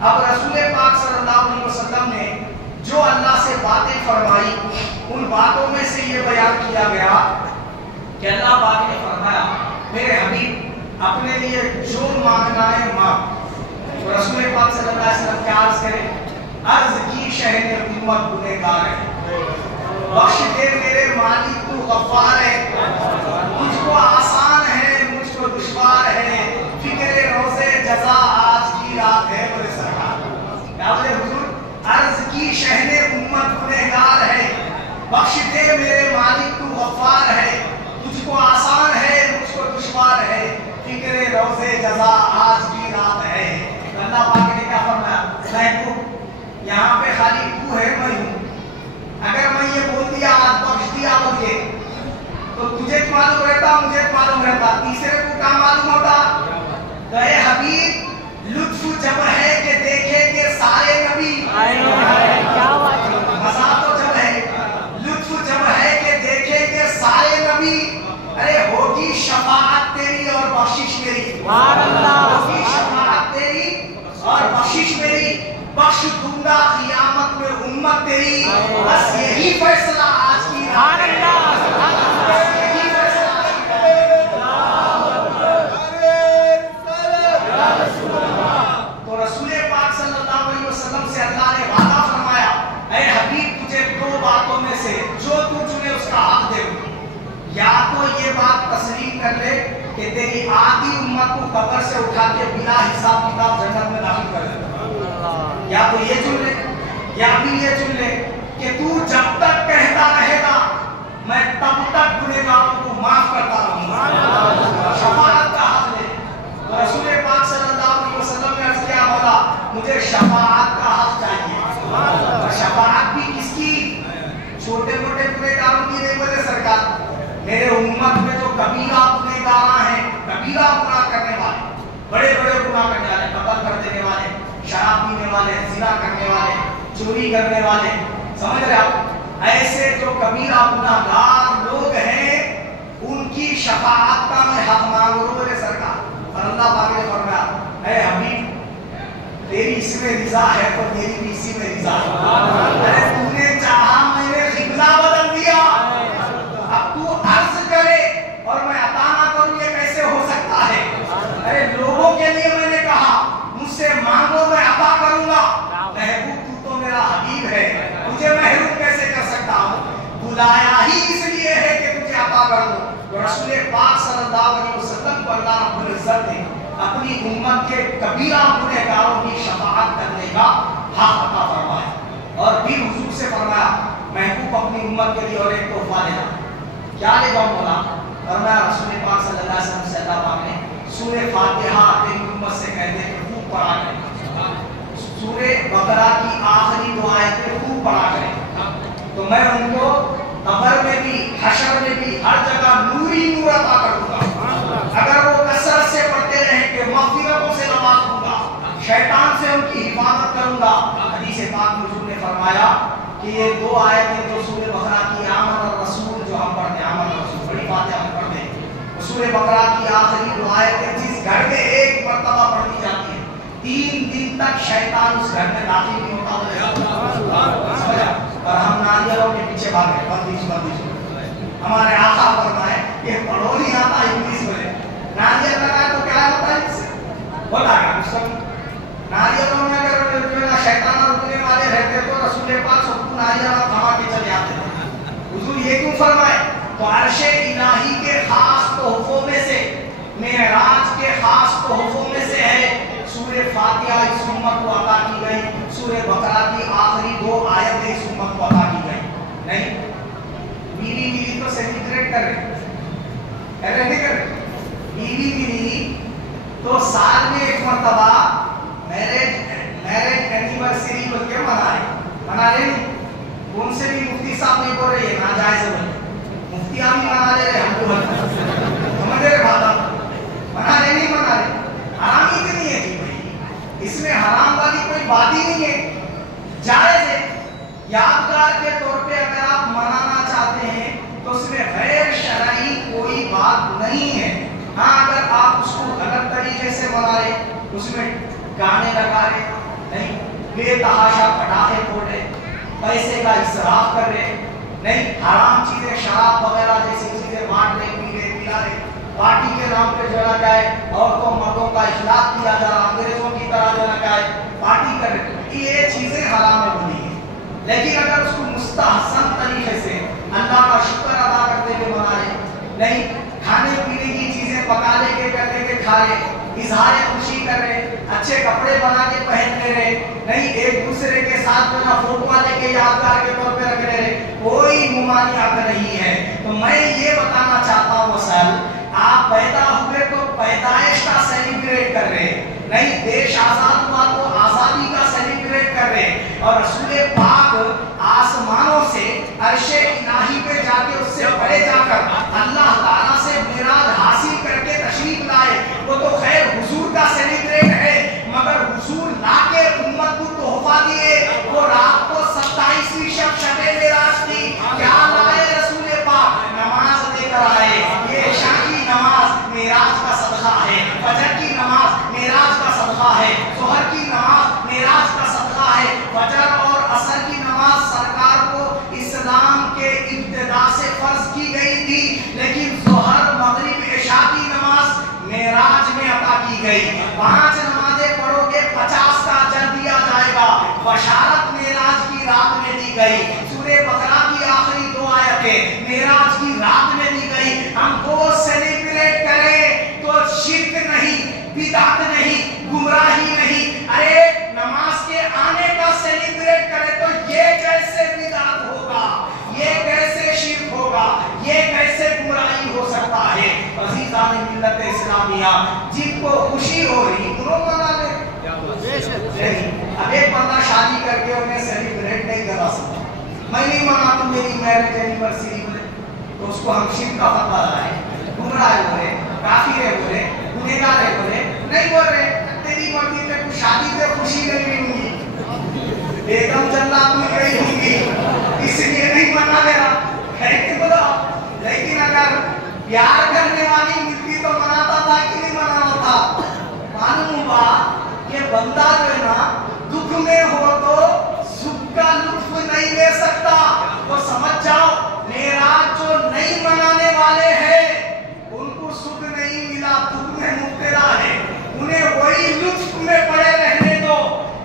اب رسول پاک صلی اللہ علیہ وسلم نے جو اللہ سے باتیں فرمائی ان باتوں میں سے یہ بیان کیا گیا کہ اللہ پاک نے فرمایا میرے حبیب اپنے لیے جو مانگنا ہے مانگ. تو رسول پاک صلی اللہ علیہ وسلم کیا عرض کرے، عرض کی شہن امت گنہگار ہے، بخش دے میرے مالک تو غفار ہے، مجھ کو آسان ہے مجھ کو دشوار ہے، فکر روزے جزا آج کی رات ہے بولے سرکار. کیا بولے حضور، عرض کی شہن امت گنہگار ہے، بخش دے میرے مالک تو غفار ہے، مجھ کو آسان ہے مجھ کو دشوار ہے، فکر روزے جزا آج کی رات ہے. اللہ پاک نے کیا فرمایا، محبوب یہاں پہ خالی تو ہے میں ہوں. اگر میں یہ بول دیا آج بخش دیا بول کے تو تجھے معلوم رہتا مجھے معلوم رہتا، تیسرے کو کیا معلوم ہوتا. تو اے حبیب لطف جب ہے کہ دیکھیں گے سارے نبی، مزہ تو جب ہے، لطف جب ہے کہ دیکھیں گے سارے نبی. ارے ہوگی شفاعت تیری اور بخشش میری، ہوگی شفاعت تیری اور بخشش میری، بخش دوں گا قیامت میں امت تیری. بس یہی فیصلہ آج کی رات ہے، یہی فیصلہ آج کی رات ہے. تو رسول پاک صلی اللہ علیہ وسلم سے اللہ نے وعدہ فرمایا اے حبیب تجھے دو باتوں میں سے جو تو چنے اس کا حق دے. یا تو یہ بات تسلیم کر لے کہ تیری آدھی امت کو قبر سے اٹھا کے بلا حساب کتاب جنت میں داخل کر دے، یا تو یہ چن لے یا بھی یہ چن لے کہ تو جب تک کہتا رہے گا میں تب تک گنہگاروں کو معاف کرتا رہوں گا. شفاعت کا حق لے. رسول پاک صلی اللہ علیہ وسلم نے عرض کیا مولا مجھے شفاعت کا حق چاہیے. شفاعت بھی کس کی، چھوٹے موٹے گنہگاروں کی نہیں بولے سرکار، میرے امت میں جو کبیرہ گنہگار ہیں، کبیرہ گناہ کرنے والے، بڑے بڑے گناہ کرنے والے، قتل کر دینے والے، شراب پینے والے، زنا کرنے والے، چوری کرنے والے، سمجھ رہے آپ، ایسے جو کبیرہ گناہگار لوگ ہیں ان کی شفاعت کا میں حق مانگوں بولے سرکار. اور اللہ پاک نے فرمایا اے حبیب تیری اس میں رضا ہے تو میری بھی اسی میں رضا ہے. ارے تو نے چاہا میں نے قبلہ بدل دیا، اب تو عرض کرے اور میں عطا نہ کروں یہ کیسے ہو سکتا ہے. ارے لوگوں کے لیے میں نے کہا مجھ سے مانگو میں عطا کروں گا. محبوب تو میرا حبیب ہے، مجھے محروم کیسے کر سکتا ہوں، بلایا ہی اس لیے ہے کہ تجھے عطا کر دوں. رسول پاک صلی اللہ علیہ وسلم کو اللہ رب العزت نے اپنی امت کے کبیرہ گنہگاروں کی شفاعت کرنے کا حق عطا فرمایا. اور پھر حضور سے فرمایا محبوب اپنی امت کے لیے اور ایک تحفہ لینا. کیا لے جاؤں مولا؟ فرمایا رسول پاک صلی اللہ علیہ وسلم سے اللہ پاک نے سورہ فاتحہ تیری امت سے کہتے ہیں کہ خوب پڑھا کریں، سورہ بقرہ کی آخری دو آیتیں خوب پڑھا کریں تو میں ان کو قبر میں بھی حشر میں بھی ہر جگہ نوری نور عطا کر دوں گا. اگر وہ کثرت سے پڑھتے رہیں کہ مغفرتوں سے نواز دوں گا، شیطان سے ان کی حفاظت کروں گا. حدیث پاک میں حضور نے فرمایا کہ یہ دو آیتیں جو سورہ بقرہ کی آمن الرسول جو ہم پڑھتے ہیں، آمن الرسول بڑی فاتحہ ہم پڑھتے ہیں، سورہ بقرہ کی آخری دو آیتیں جس گھر میں ایک مرتبہ پڑھی جاتی ہے 3 دن تک شیطان اس گھر میں داخل نہیں ہوتا. اور ہم ناریلوں کے پیچھے بھاگے بندیش ہمارے آقا فرمائے کہ پڑھو نہیں آتا انگلش بولے ناریل لگا تو کیا ہوتا ہے اس سے بولا گا. ناریلوں میں اگر شیطان رکنے والے رہتے تو رسول پاک سب کو ناریل تھما کے چلے آتے. حضور یہ کیوں فرمائے؟ تو عرش الہی کے خاص تحفوں میں سے، معراج کے خاص تحفوں میں سے ہے سورہ فاتحہ اس امت کو عطا کی گئی. سورہ بقرہ کی آخری 2 آیتیں اس امت کو عطا کی گئی. نہیں بیوی تو سیلیبریٹ کر رہے نہیں کر رہے، بیوی تو سال میں ایک مرتبہ میرج اینیورسری بول کے منا رہے نہیں. ان سے بھی مفتی صاحب نہیں بول رہے ناجائز ہے بولے, مفتیاں بھی منا لے رہے, ہم کو سمجھ رہے بات, منا رہے نہیں منا رہے. حرام ہی نہیں ہے جی بھائی, اس میں حرام والی کوئی بات ہی نہیں ہے, جائز ہے. یادگار کے طور پہ اگر آپ منانا چاہتے ہیں تو اس میں غیر شرعی کوئی بات نہیں ہے. ہاں اگر آپ اس کو غلط طریقے سے منا رہے, اس میں گانے لگا رہے نہیں, بے تحاشا پٹاخے پھوڑ رہے, پیسے کا اسراف کر رہے نہیں, حرام چیزیں شراب وغیرہ جیسی چیزیں بانٹ رہے, پی رہے, پلا رہے, پارٹی کے نام پہ جو ہے کیا ہے عورتوں مردوں کا اخلاق کیا جا رہا, انگریزوں کی طرح جو ہے کیا ہے پارٹی کر رہے, یہ چیزیں حرام میں بنی ہیں. لیکن اگر اس کو مستحسن طریقے سے اللہ کا شکر ادا کرتے ہوئے منا رہے نہیں, کھانے پینے کی چیزیں پکا لے کے کر لے کے کھا رہے, اظہار خوشی کر رہے, اچھے کپڑے بنا کے پہن لے رہے نہیں, ایک دوسرے کے ساتھ جو نا فوٹو لے کے یادگار کے طور پہ رکھ لے رہے, کوئی ممانعت نہیں ہے. تو میں یہ بتانا چاہتا ہوں اصل آپ پیدا ہوئے تو پیدائش کا سیلیبریٹ کر رہے نہیں, دیش آزاد ہوا تو آزادی کا سیلیبریٹ کر رہے, اور رسول پاک آسمانوں سے عرش الہی پہ جا کے اس سے بڑے جا کر اللہ تعالیٰ سے معراج حاصل کر کے تشریف لائے. وہ تو خیر حضور کا سیلیبریٹ ہے, مگر حضور لا کے امت کو تحفہ دیے, وہ رات کو 27ویں شب معراج تھی, کیا لائے رسول پاک, نماز دے کر آئے. یہ عشاء کی نماز معراج کا صدقہ ہے, فجر کی نماز معراج کا صدقہ ہے, ظہر کی نماز معراج کا صدقہ ہے. فجر اور عصر کی نماز سرکار کو اسلام کے ابتدا سے فرض کی گئی تھی, لیکن ظہر مغرب عشاء کی نماز معراج میں عطا کی گئی. 5 نمازیں پڑھو گے 50 کا اجر دیا جائے گا. بشارت معراج کی رات میں دی گئی. سورہ بقرہ کی آخری 2 آیتیں معراج کی رات میں دی گئی. ہم کو سیلیبریٹ کریں تو شرک نہیں, بدعت نہیں, گمراہی نہیں. ارے نماز کے آنے کا سیلیبریٹ کرے تو یہ کیسے بدعت ہوگا, یہ کیسے شرک ہوگا, یہ کیسے گمراہی ہو سکتا ہے. عزیزان ملت اسلامیہ, جن کو خوشی ہو رہی وہ منا لے. اب ایک بندہ شادی کر کے انہیں سیلیبریٹ نہیں کرا سکتا, میں نہیں منا تو میری میرج اینیورسری بولے تو اس کو ہم شرک کا فتویٰ لگائیں, گمراہ بولے, کافر بولے, گنہگار بولے, نہیں بول رہے تیری مرضی پہ کچھ شادی پہ خوشی نہیں ملوں گی, بیگم جنات میں گئی ہوں گی, اس لیے نہیں منا لے رہا ہے کہ بولا. لیکن اگر پیار کرنے والی ملتی تو مناتا تھا کہ نہیں منانا تھا. معلوم ہوا کہ بندہ جو ہے نا دکھ میں ہو تو سکھ کا لطف نہیں لے سکتا. تو سمجھ جاؤ معراج جو نہیں منانے والے ہیں ان کو سکھ نہیں ملا, دکھ میں مبتلا ہے, انہیں وہی لطف میں پڑے رہنے دو.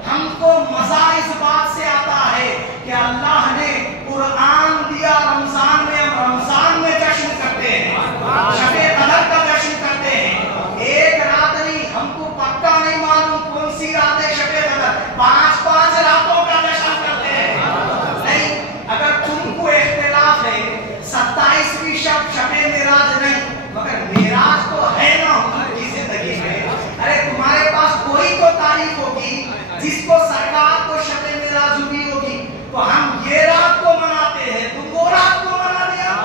ہم کو مزہ اس بات سے آتا ہے کہ اللہ نے قرآن دیا رمضان میں, ہم رمضان میں جشن کرتے ہیں, شب قدر کا جشن کرتے ہیں. ایک رات نہیں, ہم کو پکا نہیں معلوم کون سی رات ہے شب قدر, 5 راتوں کا جشن کرتے ہیں. نہیں, اگر تم کو اختلاف ہے 27ویں شب معراج نہیں, مگر معراج تو ہے نا حضور کی زندگی میں. ارے تمہارے پاس کوئی تو تاریخ ہوگی جس کو سرکار کو شب معراج ہوئی ہوگی, تو ہم یہ رات کو مناتے ہیں, تم وہ رات کو منا دیا.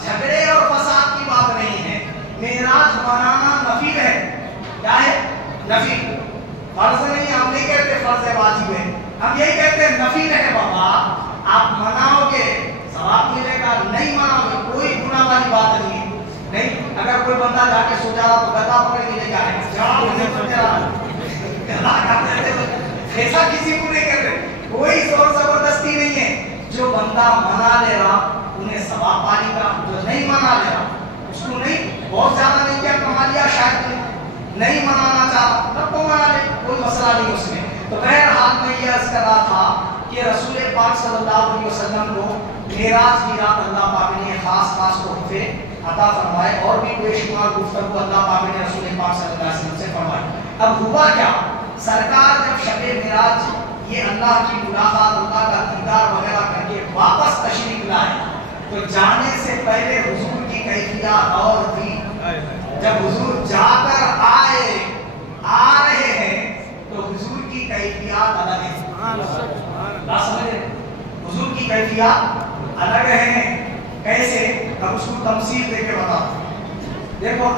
جھگڑے اور فساد کی بات نہیں ہے, معراج منانا نفل ہے. کیا ہے نفل, فرض نہیں. ہم نہیں کہتے فرض ہے واجب ہے, ہم یہی کہتے ہیں نفل ہے. بابا آپ مناؤ گے ثواب ملے گا, نہیں مناؤ گے کوئی گناہ والی بات نہیں ہے. نہیں, اگر کوئی بندہ جا کے سو جا رہا تو گدا پکڑ کے لے جا رہے, ایسا کسی کو نہیں کر رہے, کوئی زور زبردستی نہیں ہے. جو بندہ منا لے رہا انہیں ثواب پانی کا, جو نہیں منا لے رہا اس کو نہیں, بہت زیادہ نہیں کیا کما لیا, شاید نہیں منانا چاہتا تب تو منا لے, کوئی مسئلہ نہیں اس میں. تو بہرحال میں یہ عرض کر رہا تھا کہ رسول پاک صلی اللہ علیہ وسلم کو معراج کی رات اللہ پاک نے خاص تحفے عطا فرمائے, اور بھی بے شمار گفتگو اللہ پاک نے رسول پاک صلی اللہ علیہ وسلم سے فرمائی. اب ہوا کیا, سرکار جب شب معراج یہ اللہ کی ملاقات, اللہ کا دیدار وغیرہ کر کے واپس تشریف لائے, تو جانے سے پہلے حضور کی کیفیت اور تھی. जब हुजूर जाकर आ रहे हैं तो हुजूर की कैफियत अलग है। बात समझ रहे? हुजूर की कैफियत अलग है। कैसे? अब उसको तमसील देके बताओ। देखो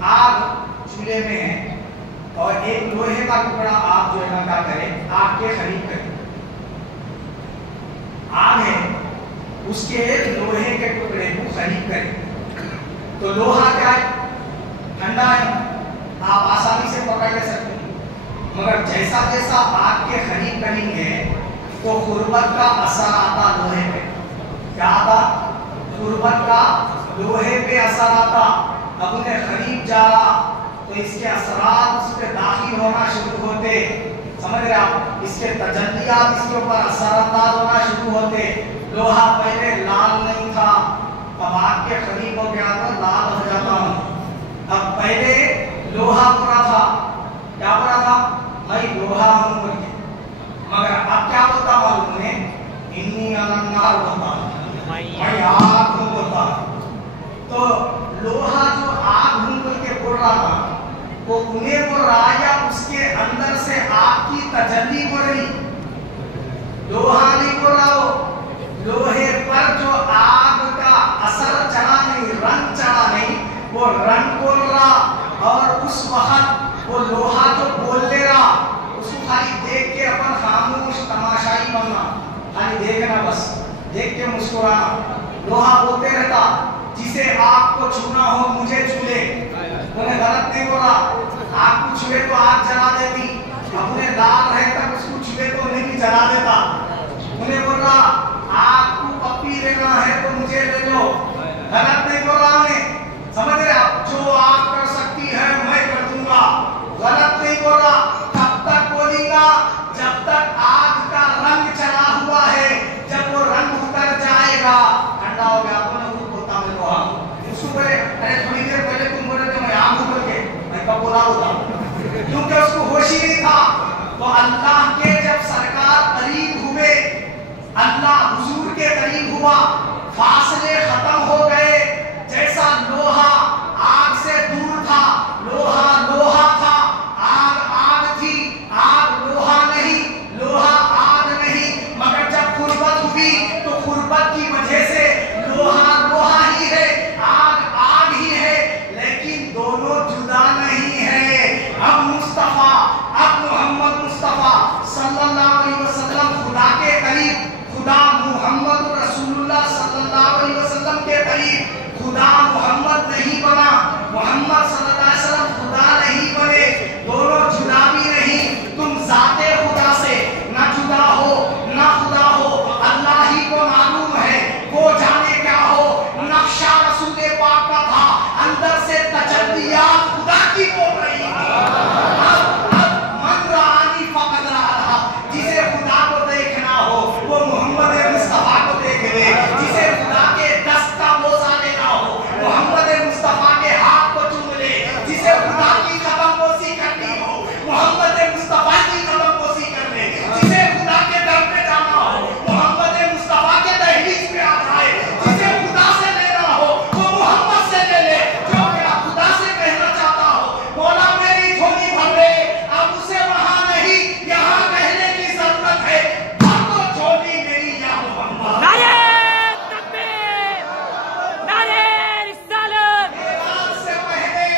आग चूल्हे में है और एक लोहे का टुकड़ा आप जो है ना क्या करे, आग के करीब करे, आग है उसके लोहे के टुकड़े को करीब करे तो लोहा क्या है? ठंडा है, आप आसानी से पकड़ ले सकते हैं। मगर जैसा जैसा आग के करीब करेंगे तो गुर्बत का असर आता लोहे पे। क्या आता? गुर्बत का लोहे पे असर आता। अब उन्हें करीब जा तो इसके असरात उस पे दाखिल होना शुरू होते। समझ रहे आप? इसके तजल्लियात इसके ऊपर असरअंदाज होना शुरू होते। लोहा पहले लाल नहीं था, अब आग के करीब हो गया तो लाल हो जाता हूँ। अब पहले लोहा पूरा था, क्या पूरा था? मैं लोहा हूँ बोल के। मगर अब क्या बोलता मालूम है? इन्नी अलंकार बोलता, मैं आग हूँ बोलता। तो लोहा जो आग हूँ बोल के बोल रहा था वो उन्हें बोल रहा या उसके अंदर से आग की तजल्ली बोल रही? लोहा नहीं बोल रहा हो, लोहे पर जो आग का असर चढ़ा नहीं, रंग चढ़ा नहीं, वो रंग बोल रहा। और उस वक्त वो लोहा जो बोल ले रहा उसको खाली देख के अपन खामोश तमाशाई बनना, खाली देखना, बस देख के मुस्कुराना। लोहा बोलते रहता जिसे आग को छूना हो मुझे छू ले, उन्हें गलत नहीं बोला। आग को छुए तो आग जला देती, अपने लाल रहे तक उसको छुए तो उन्हें भी जला देता। उन्हें बोल रहा आग को पप्पी लेना है तो मुझे ले लो, गलत नहीं बोल रहा उन्हें। समझ रहे आप? जो आग कर सकती है मैं कर दूंगा, गलत नहीं बोल रहा। तब तक बोलेगा जब तक आग का रंग चढ़ा हुआ है, जब वो रंग उतर जाएगा ठंडा हो गया तो नहीं बोलता मैं लोहा। उसको बोले अरे थोड़ी देर पहले तुम बोले थे मैं आग हूं बोल के, मैं कब बोला होता? क्योंकि उसको होश ही नहीं था। तो अल्लाह के जब सरकार करीब हुए, अल्लाह हुजूर के करीब हुआ, फासले खत्म हो गए। जैसा लोहा आग से दूर था, लोहा लोहा था, आग आग थी, आग लोहा नहीं, लोहा आग नहीं। मगर जब गुर्बत हुई तो गुर्बत की वजह से लोहा लोहा ही है, आग आग ही है, लेकिन दोनों जुदा नहीं है। अब मुस्तफा, अब मोहम्मद मुस्तफा सल्लल्लाहु अलैहि वसल्लम खुदा के करीब, खुदा मोहम्मद रसूलुल्लाह सल्लल्लाहु अलैहि वसल्लम के करीब, खुदा मोहम्मद नहीं बना, मोहम्मद सल्लल्लाहु अलैहि वसल्लम खुदा नहीं बने, दोनों जुदा भी नहीं। तुम जाते खुदा से ना जुदा हो ना खुदा हो, अल्लाह ही को मालूम है वो जाने क्या हो। नक्शा रसूल पाक का था, अंदर से तजल्लियात खुदा की बोल रही थी। अब मन रानी फकद रहा, जिसे खुदा को देखना हो वो मोहम्मद मुस्तफा को देख ले, जिसे खुदा के दस्त का बोझा लेना हो मोहम्मद मुस्तफा के हाथ को चूम ले, जिसे खुदा की कदमबोसी करनी हो मोहम्मद मुस्तफा की कदमबोसी कर ले, जिसे खुदा के दर पे जाना हो मोहम्मद मुस्तफा के दहलीज पे आ जाए, जिसे खुदा से लेना हो वो मोहम्मद से ले ले। जो मेरा खुदा से कहना चाहता हो मौला मेरी झोली भर ले, अब उसे वहां नहीं यहाँ कहने की जरूरत है, भर दो झोली मेरी या मोहम्मद। नारे तकबीर, नारे रिसालत। मेराज से पहले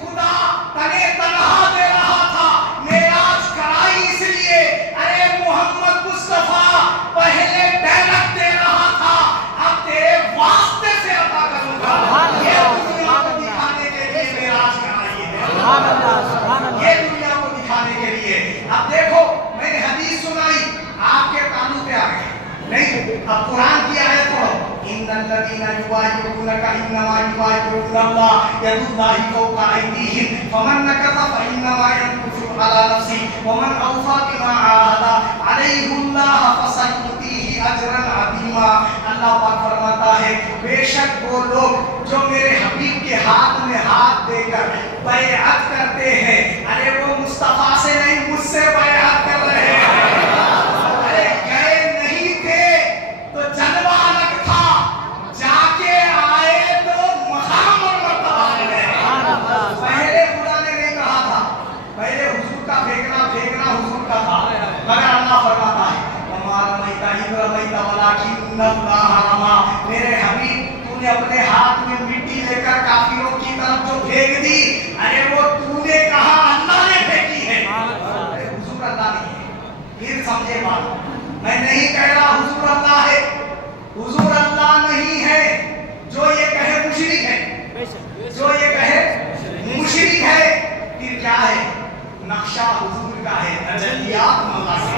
खुदा तने तनहा दे रहा था, मेराज कराई इसलिए अरे मोहम्मद मुस्तफा पहले डायरेक्ट दे रहा था, अब तेरे वास्ते से अता करूंगा। ये दुनिया को दिखाने के लिए मेराज कराई है, सुभान अल्लाह, सुभान अल्लाह। ये दुनिया को दिखाने के लिए। अब देखो मैंने हदीस सुनाई, आपके कानों पे आ गई नहीं, अब कुरान की आयत पढ़ो, इन्नल्लज़ीना युबाय्यूनका इन्नमा युबाय्यूनल्लाह यदुल्लाहि फौका अयदीहिम फमन नकसा फइन्नमा यनकुसु अला नफ्सी वमन औफा बिमा आहादा अलैहिल्लाह फसयुतीहि अजरन अज़ीमा। अल्लाह पाक फरमाता है बेशक वो लोग जो मेरे हबीब के हाथ में हाथ देकर बैअत करते हैं, अरे वो मुस्तफा से नहीं मुझसे बैअत कर रहे हैं। अरे गए नहीं थे तो जलवा अलग था, जाके आए तो मकाम और मर्तबा नक्शा हुजूर का है, तजल्लियात मौला से।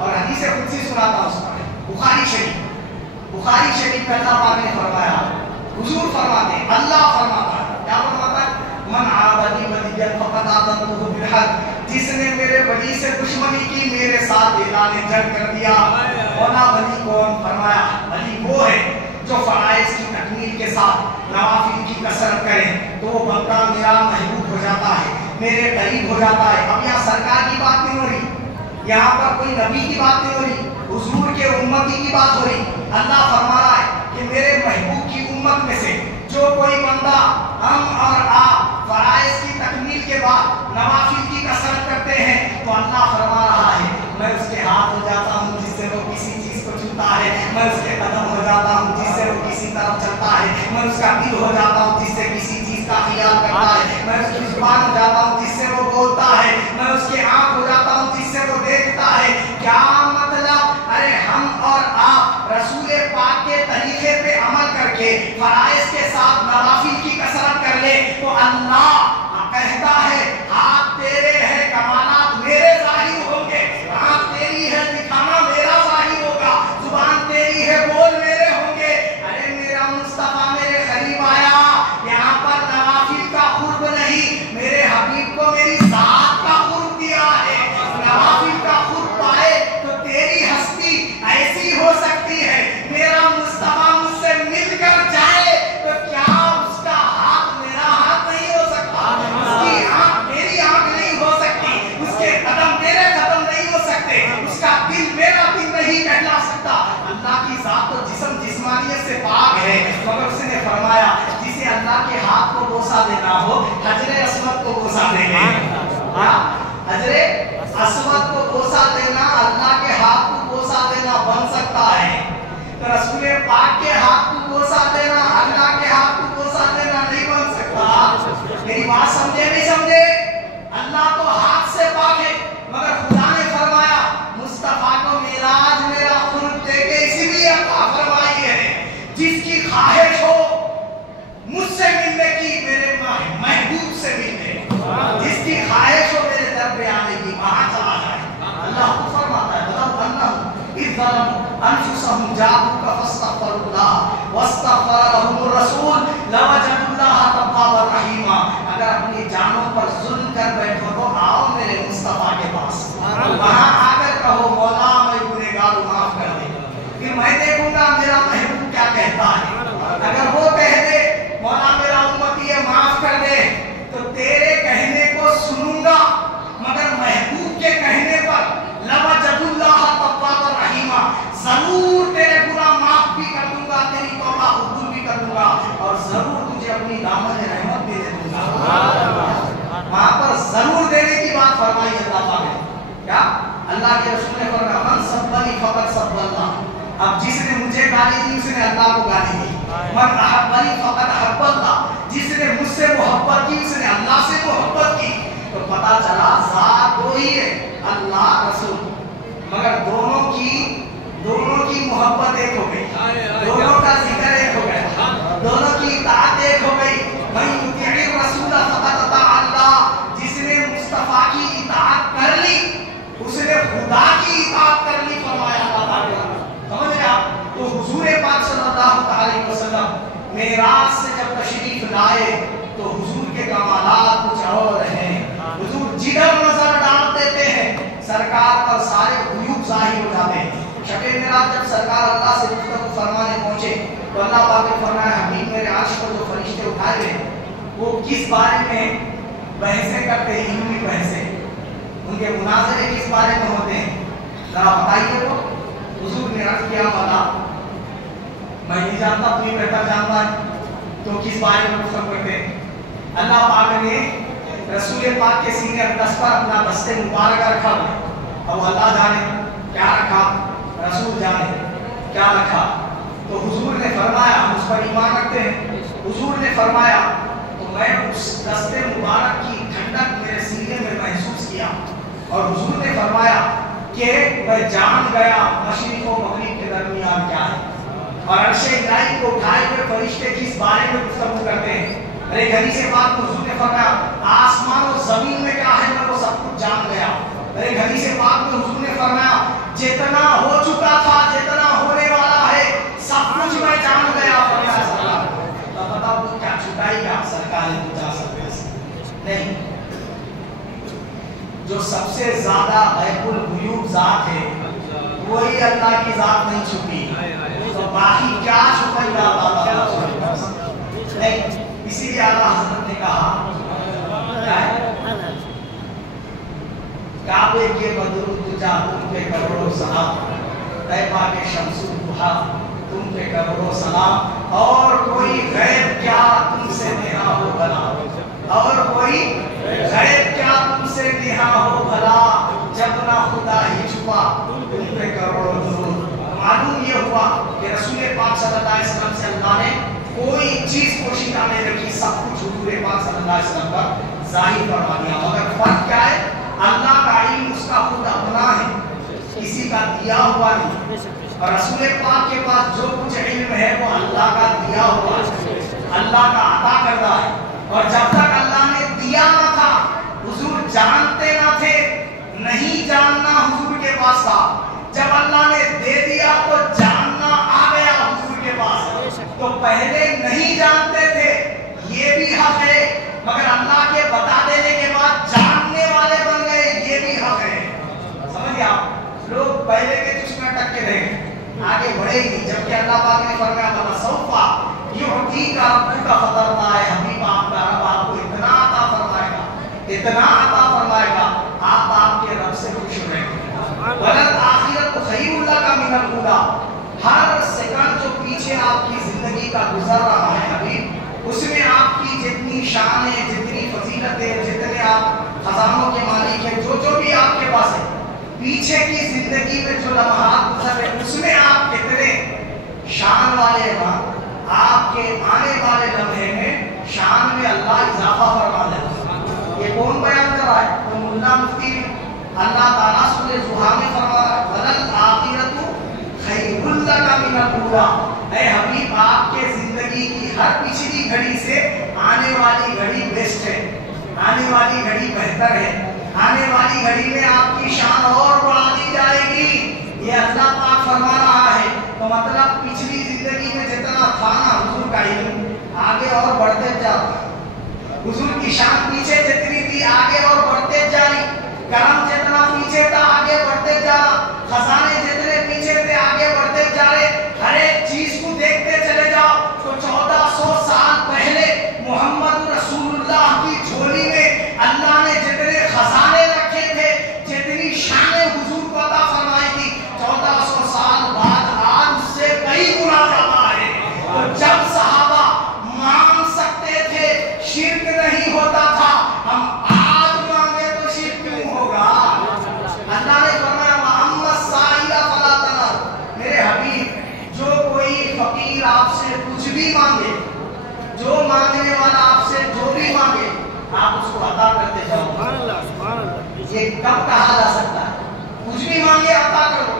और हदीस कुदसी सुनाता हूं, बुखारी शरीफ में अल्लाह पाक ने फरमाया, हुजूर फरमाते, अल्लाह फरमाता है, क्या फरमाता है? मन आबदी वलियन फक़द आज़नतुहु बिल हक़, जिसने मेरे वली से दुश्मनी की मेरे साथ ऐलान जंग कर दिया। मौला वली कौन? फरमाया वली वो है जो फराइज़ की तकमील के साथ नवाफिल की कसरत करे तो वो बंदा मेरा महबूब हो जाता है, मेरे करीब हो जाता है। अब यहाँ सरकार की बात नहीं हो रही, यहाँ पर कोई नबी की बात नहीं हो रही, हुजूर के उम्मती की बात हो रही। अल्लाह फरमा रहा है कि मेरे महबूब की उम्मत में से जो कोई बंदा हम और आप फराइज़ की तकमील के बाद नवाफिल की कसरत करते हैं तो अल्लाह फरमा रहा है मैं उसके हाथ हो जाता हूँ जिससे वो किसी चीज को छूता है, मैं उसके कदम हो जाता हूँ जिससे वो किसी तरफ चलता है, मैं उसका दिल हो जाता हूँ जिससे किसी चीज का ख्याल करता है, मैं उसकी जुबान हो जाता हूँ जिससे वो बोलता है, मैं उसकी आंख हो जाता हूँ जिससे वो देखता है। क्या मतलब? अरे हम और आप रसूल पाक के तरीके पे अमल करके फराइज़ के साथ नवाफिल की कसरत कर ले तो अल्लाह कहता है हाथ तेरे है, कमालात मेरे जाहिर होंगे, आंख तेरी है, दिखाना मेरा जाहिर होगा, जुबान तेरी है, बोल मेरे होंगे। अरे मेरा मुस्तफा मेरे करीब आया, यहाँ पर नवाफिल का कुर्ब नहीं, मेरे हबीब को मेरी साथ का कुर्ब दिया है। नवाफिल का कुर्ब पाए तो तेरी हस्ती ऐसी हो सकती है, मेरा मुस्तफा मुझसे मिलकर जाए तो क्या उसका हाथ मेरा हाथ नहीं हो सकता, उसकी आंख मेरी आंख नहीं हो सकती, उसके कदम मेरे कदम नहीं हो सकते, उसका दिल मेरा दिल नहीं कहला सकता। अल्लाह की जात तो जिस्म जिस्मानियत से पाक है, मगर उसने फरमाया जिसे अल्लाह के हाथ को बोसा देना हो हजरे अस्वद को बोसा देंगे। हजरे अस्वद को बोसा देना अल्लाह के हाथ को बोसा देना बन सकता है, तो रसूल पाक के हाथ को बोसा देना अल्लाह के हाथ को बोसा देना नहीं बन सकता। मेरी बात समझे नहीं समझे? अल्लाह तो हाथ से पाक है, मगर खुदा ने फरमाया मुस्तफा को मिराज मेरा कुर्ब देके इसीलिए अता फरमाई है जिसकी ख्वाहिश हो मुझसे मिलने की, मेरे महबूब से मिलने, जिसकी ख्वाहिश हो मेरे दर पे आने की, वहां चला जाए। अल्लाह को फरमाता है बताओ अन्नहुम इज़ अनफुसहुम जाअूका फस्तगफिरुल्लाह वस्तगफरहुमुर रसूल लवजदुल्लाह तव्वाबर रहीमा। अगर अपनी जानों पर जुल्म कर बैठो तो आओ मेरे मुस्तफा के पास, वहां आकर कहो मौला मैं गुनहगार हूं माफ कर दे, फिर मैं देखूंगा मेरा महबूब क्या कहता है। अगर वो कह दे मौला मेरा उम्मती है माफ कर दे तो तेरे कहने को सुनूंगा, मगर महबूब के कहने पर लवजदुल्लाह तव्वाबर रहीमा, जरूर तेरे गुनाह माफ भी कर दूंगा, तेरी तौबा कबूल भी कर दूंगा और जरूर तुझे अपनी दामन रहमत भी दे दूंगा। वहां पर जरूर देने की बात फरमाई अल्लाह पाक ने। क्या? अल्लाह के रसूल ने फरमाया मन सब्बनी फक़द सब्बल्लाह, अब जिसने मुझे गाली दी उसने अल्लाह को गाली दी। मन अहब्बनी फक़द अहब्बल्लाह, जिसने मुझसे मोहब्बत की उसने अल्लाह से मोहब्बत की। तो पता चला ज़ात दो ही है, अल्लाह रसूल, मगर दोनों की मोहब्बत एक हो गई, दोनों का जिक्र एक हो गया, दोनों की इताअत एक हो गई। मन युतिइर रसूल फक़द अता अल्लाह, जिसने मुस्तफा की इताअत कर ली उसने खुदा की इताअत कर ली, फरमाया अल्लाह ताला। समझ रहे आप? तो हुजूर पाक सल्लल्लाहु अलैहि वसल्लम मेराज से जब तशरीफ लाए तो हुजूर के कमालात कुछ और हैं। हुजूर जिधर नजर डाल देते हैं सरकार पर सारे गुयूब जाहिर हो जाते हैं। शबे मेराज जब सरकार अल्लाह से गुफ्तगू फरमाने पहुंचे तो अल्लाह पाक ने फरमाया हबीब मेरे अर्श पर जो फरिश्ते उठाए गए वो किस बारे में बहसें करते हैं, इल्मी बहसें, उनके मुनाज़रे किस बारे में होते हैं, जरा बताइए। वो हुजूर ने अर्ज किया वाला मैं नहीं जानता, तुम्हें बेहतर जानता है, तो किस बारे में गुफ्तगू करते हैं। अल्लाह पाक ने रसूल पाक के सीने अक़दस पर अपना दस्ते मुबारक रखा, अब अल्लाह जाने क्या रखा, रसूल जाने क्या रखा। तो हुजूर ने फरमाया हम उस पर ईमान रखते हैं। हुजूर ने फरमाया तो मैं उस दस्ते मुबारक की ठंडक मेरे सीने में महसूस किया और हुजूर ने फरमाया कि मैं जान गया मशरिक़ और मग़रिब के दरमियान क्या है और अर्शे इलाही को उठाए हुए फरिश्ते किस बारे में गुफ्तगू करते हैं। अरे हदीस से बात हुजूर ने फरमाया आसमान और जमीन में क्या है मैं वो सब پاک میں حضور نے فرمایا جتنا ہو چکا تھا جتنا ہونے والا ہے سب کچھ میں جان گیا. تو بتاؤ تو کیا چھٹائی کیا سرکار ہے تو جا سکتے نہیں. جو سب سے زیادہ غیب الغیوب ذات ہے وہی اللہ کی ذات نہیں چھپی تو باقی کیا چھپائی بات نہیں. اسی لیے اعلیٰ حضرت نے کہا کعبے کے بدرود تجا تم پہ کروڑوں سلام, طیبہ کے شمس الضحیٰ تم پہ کروڑوں سلام, اور کوئی غیب کیا تم سے نہا ہو بھلا, اور کوئی غیب کیا تم سے نہا ہو بھلا, جب نہ خدا ہی چھپا تم پہ کروڑوں درود. معلوم یہ ہوا کہ رسول پاک صلی اللہ علیہ وسلم سے اللہ نے کوئی چیز پوشیدہ نہیں رکھی, سب کچھ حضور پاک صلی اللہ علیہ وسلم پر ظاہر فرما دیا. مگر فرق کیا ہے, اللہ کا علم اس کا خود اپنا ہے, کسی کا دیا ہوا نہیں, اور رسول پاک کے پاس جو کچھ علم ہے وہ اللہ کا دیا ہوا ہے, اللہ کا عطا کردہ ہے. اور جب تک اللہ نے دیا نہ تھا حضور جانتے نہ تھے, نہیں جاننا حضور کے پاس تھا. جب اللہ نے دے دیا تو جاننا آ گیا حضور کے پاس. تو پہلے نہیں جانتے تھے یہ بھی حق ہے, مگر اللہ کے بتا دینے کے بعد جاننے والے بن گئے یہ بھی حق ہے. سمجھے آپ, لوگ پہلے کے چشمے ٹک کے رہے آگے بڑھے ہی, جبکہ اللہ پاک نے فرمایا بنا سوفا یعطیک ربک فترضی ہے. حبیب آپ کا رب آپ کو اتنا عطا فرمائے گا, اتنا عطا فرمائے گا آپ کے رب سے خوش ہو رہے ہیں. وللآخرۃ خیر لک من الاولی, ہر سیکنڈ جو پیچھے آپ کی زندگی کا گزر رہا ہے حبیب, اس میں آپ کی جتنی شان ہے, جتنی فضیلت ہے, جتنے آپ خزانوں کے مالک ہیں, جو بھی آپ کے پاس ہے, پیچھے کی زندگی میں جو لمحات گزر رہے اس میں آپ کتنے شان والے ہیں. آپ کے آنے والے لمحے میں شان میں اللہ اضافہ فرما دے. یہ کون بیان کر رہا ہے؟ تو ملا مفتی اللہ تعالیٰ سورہ زحا میں فرما رہا ہے وللآخرۃ خیر لک من الاولی. اے حبیب آپ کے زندگی کی ہر پچھلی گھڑی سے آنے والی گھڑی بیسٹ ہے, آنے والی گھڑی بہتر ہے, آنے والی گھڑی میں آپ کی شان اور بڑھا دی جائے گی. یہ اللہ پاک فرما رہا ہے. تو مطلب پچھلی زندگی میں جتنا تھا نا حضور کا علم آگے اور بڑھتے جاتا, حضور کی شان پیچھے جتنی تھی آگے اور بڑھتے جاری, کرم جتنا پیچھے تھا آگے بڑھتے جا, خزانے جتنے پیچھے تھے آگے بڑھتے جا رہے. ہر ایک چیز کو دیکھتے چلے جاؤ تو 1400 سال پہلے محمد رسول اللہ کی جھولی میں اللہ نے جتنے خزانے رکھے تھے, جتنی شان حضور کو عطا فرمائی تھی, 1400 سال بعد آج اس سے کئی گنا زیادہ ہے. اور جب صحابہ مانگ سکتے تھے شرک نہیں ہوتا تھا, ہم آج مانگے تو شرک کیوں ہوگا. اللہ نے فرمایا وَأَمَّا السَّائِلَ فَلَا تَنْهَرْ. میرے حبیب جو کوئی فقیر آپ سے کچھ بھی مانگے, جو مانگنے والا آپ سے جو بھی مانگے آپ اس کو عطا کرتے جاؤ. یہ کب کہا جا سکتا ہے؟ کچھ بھی مانگے عطا کرو.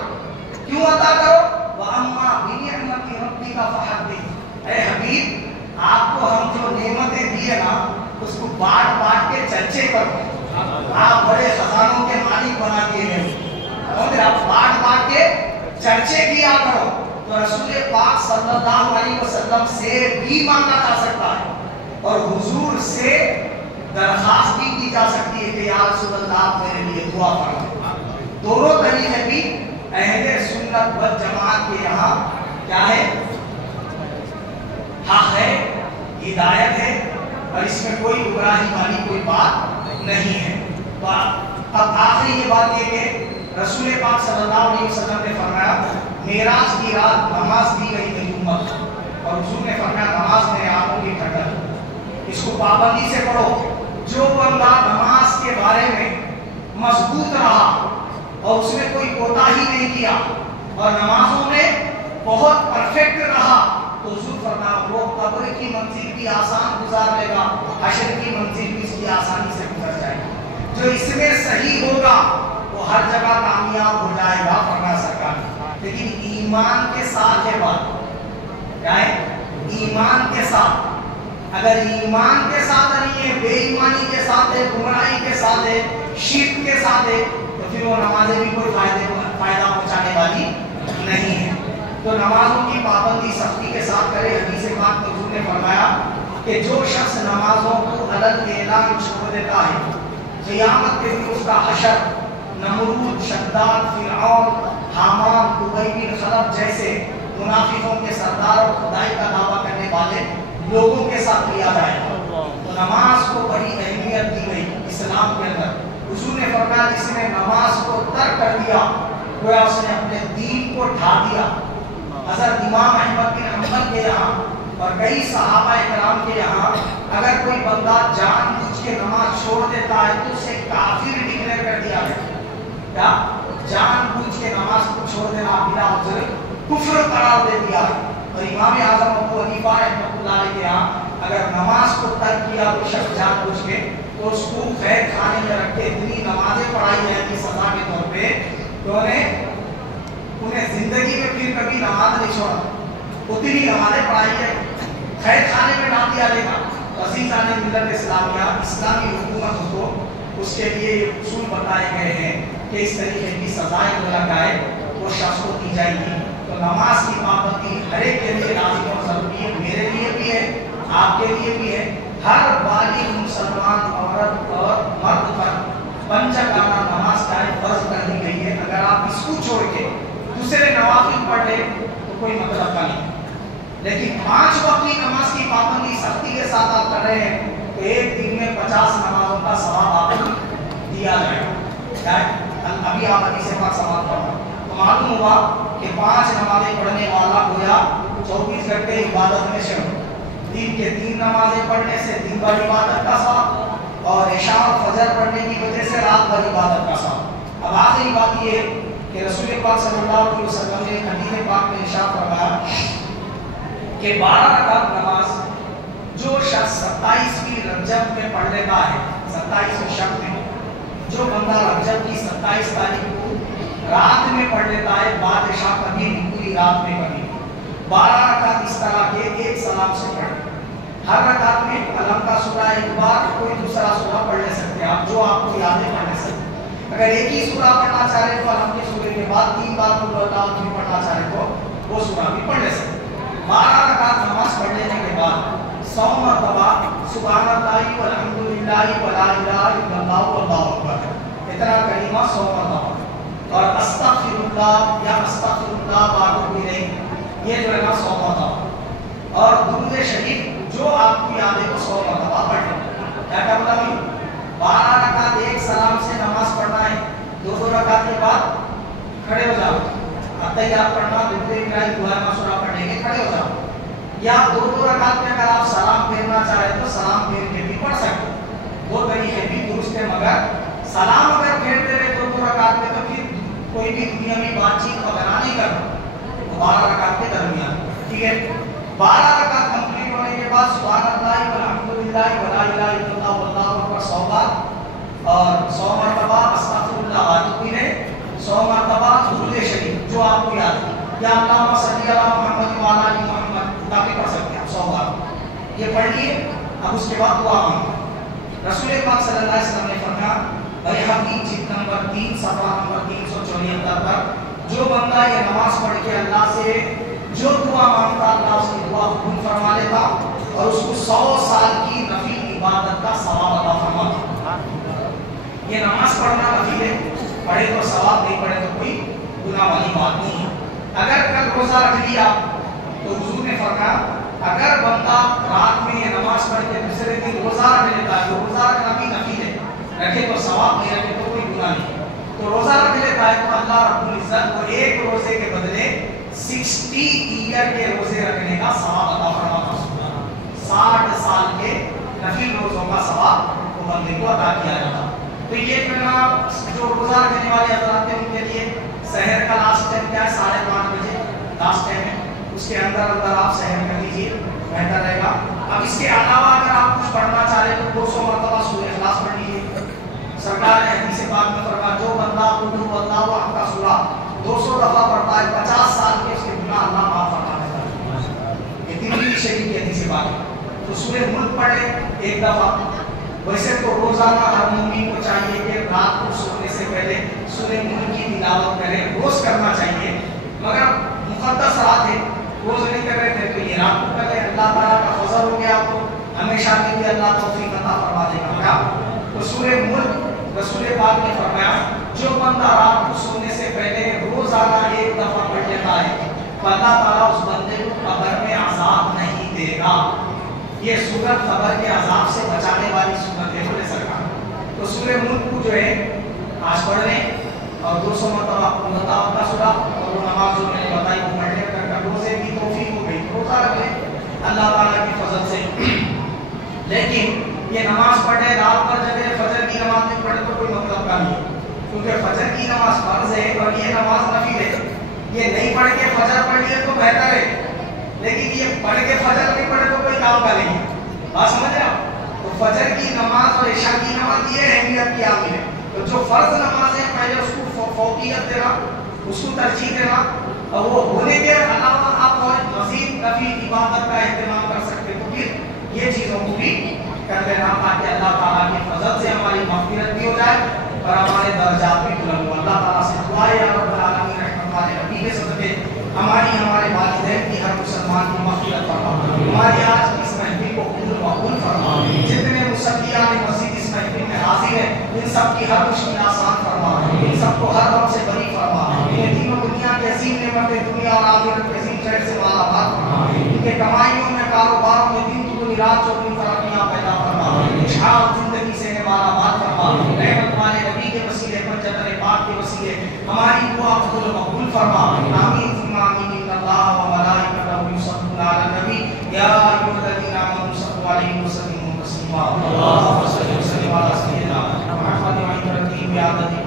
کیوں عطا کرو؟ وَأَمَّا بِنِعْمَتِ رَبِّكَ فَحَدِّثْ. اے حبیب آپ کو ہم جو نعمتیں دیے نا اس کو بانٹ بانٹ کے چرچے کرو. آپ بڑے خزانوں کے مالک بنا دیے ہیں, اور آپ بانٹ بانٹ کے چرچے کیا کرو. تو رسول پاک صلی اللہ علیہ وسلم سے بھی مانگا جا سکتا ہے, اور حضور سے درخواست بھی کی جا سکتی ہے کہ یا رسول اللہ میرے لیے دعا فرمائیں. دونوں طریقے بھی اہل سنت والجماعت کے یہاں کیا ہے, حق ہے, ہدایت ہے, اور اس میں کوئی گمراہی والی کوئی بات نہیں ہے. تو اب آخری یہ بات یہ کہ رسول پاک صلی اللہ علیہ وسلم نے فرمایا معراج کی رات نماز دی گئی میری امت, اور حضور نے فرمایا نماز میرے آنکھوں کی ٹھنڈک, اس کو پابندی سے پڑھو. جو بندہ نماز کے بارے میں مضبوط رہا اور اس میں کوئی کوتاہی نہیں کیا اور نمازوں میں بہت پرفیکٹ رہا, تو حضور فرمایا وہ قبر کی منزل بھی آسان گزار لے گا, حشر کی منزل بھی اس کی آسانی سے گزر جائے گا. جو اس میں صحیح ہوگا وہ ہر جگہ کامیاب ہو جائے گا فرمایا سرکار. لیکن ایمان کے ساتھ ہے بات, کیا ہے؟ ایمان کے ساتھ. اگر ایمان کے ساتھ نہیں ہے, بے ایمانی کے ساتھ ہے, گمراہی کے ساتھ ہے, شرک کے ساتھ ہے, تو پھر وہ نمازیں بھی کوئی فائدہ پہنچانے والی نہیں ہے۔ تو نمازوں کی پابندی سختی کے ساتھ کرے۔ حدیث پاک میں حضور نے فرمایا کہ جو شخص نمازوں کو علل اعلان چھوڑ دیتا ہے قیامت کے دن اس کا حشر نمرود، شداد، فرعون، حامان، ابی بن خلف جیسے منافقوں کے سردار اور خدائی کا دعویٰ کرنے والے لوگوں کے ساتھ لیا جائے گا۔ تو نماز کو بڑی اہمیت دی گئی اسلام کے اندر۔ حضور نے فرمایا جس نے نماز کو ترک کر دیا گویا اس نے اپنے دین کو ڈھا دیا۔ حضرت امام احمد بن حنبل کے یہاں اور کئی صحابہ کرام کے یہاں اگر کوئی بندہ جان بوجھ کے نماز چھوڑ دیتا ہے تو اسے کافر ڈکلیئر کر دیا گیا۔ کیا؟ جان بوجھ کے نماز کو چھوڑ دینا بلا عذر کفر قرار دے دیا ہے۔ اور امام اعظم ابو حنیفہ رحمۃ اللہ علیہ کے یہاں اگر نماز کو ترک کیا تو شخص جان بوجھ کے تو اس کو قید خانے میں رکھ کے اتنی نمازیں پڑھائی جائیں گی سزا کے طور پہ کہ انہیں زندگی میں پھر کبھی نماز نہیں چھوڑا، اتنی نمازیں پڑھائی جائیں، قید خانے میں ڈال دیا جائے گا۔ عزیزان ملت اسلامیہ، اسلامی حکومت کو اس کے لیے یہ اصول بتائے گئے ہیں کہ اس طریقے کی سزائیں جو لگائے وہ شخص کو دی جائیں گی۔ تو نماز کی پابندی ہر ایک کے لیے لازم اور ضروری ہے، میرے لیے بھی ہے، آپ کے لیے بھی ہے۔ ہر بالغ مسلمان عورت اور مرد پر پنجگانہ نماز قائم فرض کر دی گئی ہے۔ اگر آپ اس کو چھوڑ کے دوسرے نوافل پڑھ لیں تو کوئی مطلب کا نہیں، لیکن 5 وقت کی نماز کی پابندی سختی کے ساتھ آپ کر رہے ہیں تو ایک دن میں 50 نمازوں کا ثواب آپ کو دیا جائے گا۔ ابھی آپ حدیث پاک سماعت پڑھنا تو معلوم ہوا کہ 5 نمازیں پڑھنے والا گویا 24 گھنٹے عبادت میں شامل، دن کے 3 نمازیں پڑھنے سے دن بھر عبادت کا ثواب اور عشاء اور فجر پڑھنے کی وجہ سے رات بھر عبادت کا ثواب۔ اب آخری بات یہ ہے کہ رسول پاک صلی اللہ علیہ وسلم نے حدیث پاک میں ارشاد فرمایا کہ 12 رکعت نماز جو شخص 27ویں رجب میں پڑھ لیتا ہے، 27ویں شب میں جو بندہ رجب کی 27 تاریخ کو رات میں پڑھ لیتا ہے بعد عشاء کبھی بھی، پوری رات میں کبھی 12 رکعت اس طرح کے ایک سلام سے پڑھیں۔ ہر رکعت میں علم کا سورہ ایک بار، کوئی دوسرا سورہ پڑھ لے سکتے ہیں آپ، جو آپ کو یاد ہے پڑھ لے سکتے ہیں۔ اگر ایک ہی سورہ پڑھنا چاہ رہے تو علم کے سورے کے بعد 3 بار قل ہو اللہ احد پڑھنا چاہ رہے تو وہ سورہ بھی پڑھ لے سکتے ہیں۔ 12 رکعت نماز پڑھ لینے کے بعد 100 مرتبہ سبحان اللہ والحمدللہ ولا الہ الا اللہ واللہ اکبر، اتنا کلمہ 100 مرتبہ، اور استغفر اللہ یا استغفر اللہ واتوب الیہ، یہ جو ہے نا 100 مرتبہ، اور درود شریف جو آپ کو یاد ہے وہ 100 مرتبہ پڑھ لیں۔ کیا کرنا ہے؟ 12 رکعت ایک سلام سے نماز پڑھنا ہے، 2 رکعت کے بعد کھڑے ہو جاؤ، اتحیات پڑھنا، درود الہی دعائے معصورہ پڑھنے کے کھڑے ہو جاؤ، یا 2 رکعت میں اگر آپ سلام پھیرنا چاہیں تو سلام پھیر کے بھی پڑھ سکتے ہیں، 2 طریقے بھی درست ہے، مگر سلام اگر پھیرتے رہے 2 رکعت میں تو پھر کوئی بھی دنیاوی بات چیت وغیرہ نہیں کرنا، 12 رکعت کے درمیان، ٹھیک ہے۔ 12 رکعت کمپلیٹ ہونے کے بعد سبحان اللہ والحمدللہ ولا الہ الا اللہ واللہ اکبر 100 بار، اور 100 مرتبہ استغفر اللہ واتوب الیہ، 100 مرتبہ درود شریف جو آپ کو یاد ہے، یا اللہم صلی علی محمد وعلی آل محمد تاکہ پڑھ سکتے ہیں 100 بار، یہ پڑھ لیے۔ اب اس کے بعد دعا مانگیں۔ رسول پاک صلی اللہ علیہ وسلم نے فرمایا بیہقی جلد نمبر 3 صفحہ نمبر 374 پر جو بندہ یہ نماز پڑھ کے اللہ سے جو دعا مانگتا اللہ اس کی دعا قبول فرما لیتا اور اس کو 100 سال کی نفل عبادت کا ثواب عطا فرماتا۔ یہ نماز پڑھنا نفل ہے، پڑھے تو ثواب، نہیں پڑھے تو کوئی گناہ والی بات نہیں ہے۔ اگر کل روزہ رکھ لیا تو حضور نے فرمایا اگر بندہ رات میں یہ نماز پڑھ کے دوسرے دن روزہ رکھ لیتا ہے، روزہ رکھنا بھی نفل ہے، رکھے تو ثواب، نہیں رکھے تو کوئی گناہ نہیں، تو روزہ رکھ لیتا ہے تو اللہ رب العزت کو ایک روزے کے بدلے 60 ایئر کے روزے رکھنے کا ثواب عطا فرماتا ہے، 60 سال کے نفل روزوں کا ثواب وہ بندے کو عطا کیا جاتا۔ تو یہ جو روزہ رکھنے والے حضرات ہیں ان کے لیے سحر کا لاسٹ ٹائم کیا ہے؟ 5:30 بجے لاسٹ ٹائم ہے، اس کے اندر آپ سحر کر لیجیے، بہتر رہے گا۔ اب اس کے علاوہ اگر آپ کچھ پڑھنا چاہ رہے تو 200 مرتبہ سورہ اخلاص پڑھ لیجیے۔ سرکار نے حدیث پاک میں فرمایا جو بندہ قل هو اللہ احد کا سورہ 200 دفعہ پڑھتا ہے 50 سال کے اس کے گناہ اللہ معاف فرما دیتا ہے۔ یہ ترمذی شریف کی حدیث پاک ہے۔ تو سورہ ملک پڑھ لیں ایک دفعہ۔ ویسے تو روزانہ ہر مومن کو چاہیے کہ رات کو سونے سے پہلے سورہ تھے تو یہ رات کو پہلے اللہ تعالیٰ کا فضل ہو گیا تو ہمیشہ کے لیے اللہ توفیق عطا فرما دے گا کیا؟ تو سورہ ملک رسول پاک نے فرمایا جو بندہ رات کو سونے سے پہلے روزانہ ایک دفعہ پڑھ لیتا ہے تو اللہ تعالیٰ اس بندے کو قبر میں عذاب نہیں دے گا. یہ سورت قبر کے عذاب سے بچانے والی سورت ہے بولے سرکار. تو سورہ ملک کو جو ہے آج پڑھ رہے ہیں اور 200 مرتبہ کا سورہ اور وہ نماز جو میں نے بتائی وہ پڑھنے کر روزے کی توفیق ہو گئی روزہ رکھ لیں اللہ تعالیٰ کی فضل سے. لیکن یہ نماز پڑھے رات پر جگہ فجر کی نماز نہیں پڑھے تو کوئی مطلب کا نہیں ہے کیونکہ فجر کی نماز فرض ہے اور یہ نماز نفل ہے. یہ نہیں پڑھ کے فجر پڑھ لیے تو بہتر ہے لیکن یہ پڑھ کے فجر نہیں پڑھے تو کوئی کام کا نہیں ہے. بات سمجھ رہے آپ؟ تو فجر کی نماز اور عشاء کی نماز یہ اہمیت کی عامل ہے. تو جو فرض نماز ہے پہلے اس کو فوقیت دینا اس کو ترجیح دینا اور وہ ہونے کے علاوہ آپ اور مزید نفلی عبادت کا اہتمام کر سکتے تو پھر یہ چیزوں کو بھی کر لینا تاکہ اللہ تعالیٰ کے فضل سے ہماری مغفرت بھی ہو جائے اور ہمارے درجات بھی بلند ہو. اللہ تعالیٰ سے دعا ہے یا رب العالمین رحمت والے نبی کے صدقے ہمارے والدین کی ہر مسلمان کی مغفرت فرما. ہماری آج کی اس محفل کو قبول مقبول فرما. جتنے مصلیان مسجد اس محفل میں حاضر ہیں ان سب کی ہر مشکل آسان فرما. ان سب کو ہر غم سے بری فرما. انہیں تینوں دنیا کے عظیم نعمتیں دنیا اور آخرت کے عظیم خیر سے مالا مال فرما. ان کے کمائیوں میں کاروباروں میں دن دگنی رات چوگنی ترقیاں پیدا فرما. خوشحال زندگی سے مالا مال فرما. رحمت والے نبی کے وسیلے پر جنت پاک کے وسیلے ہماری دعا قبول مقبول فرما. آمین ثم آمین. ان اللہ و ملائکتہ یصلون علی النبی یا ایھا الذین آمنوا صلوا علیہ وسلموا تسلیما. اللهم صل وسلم علی سیدنا محمد وعلى آلہ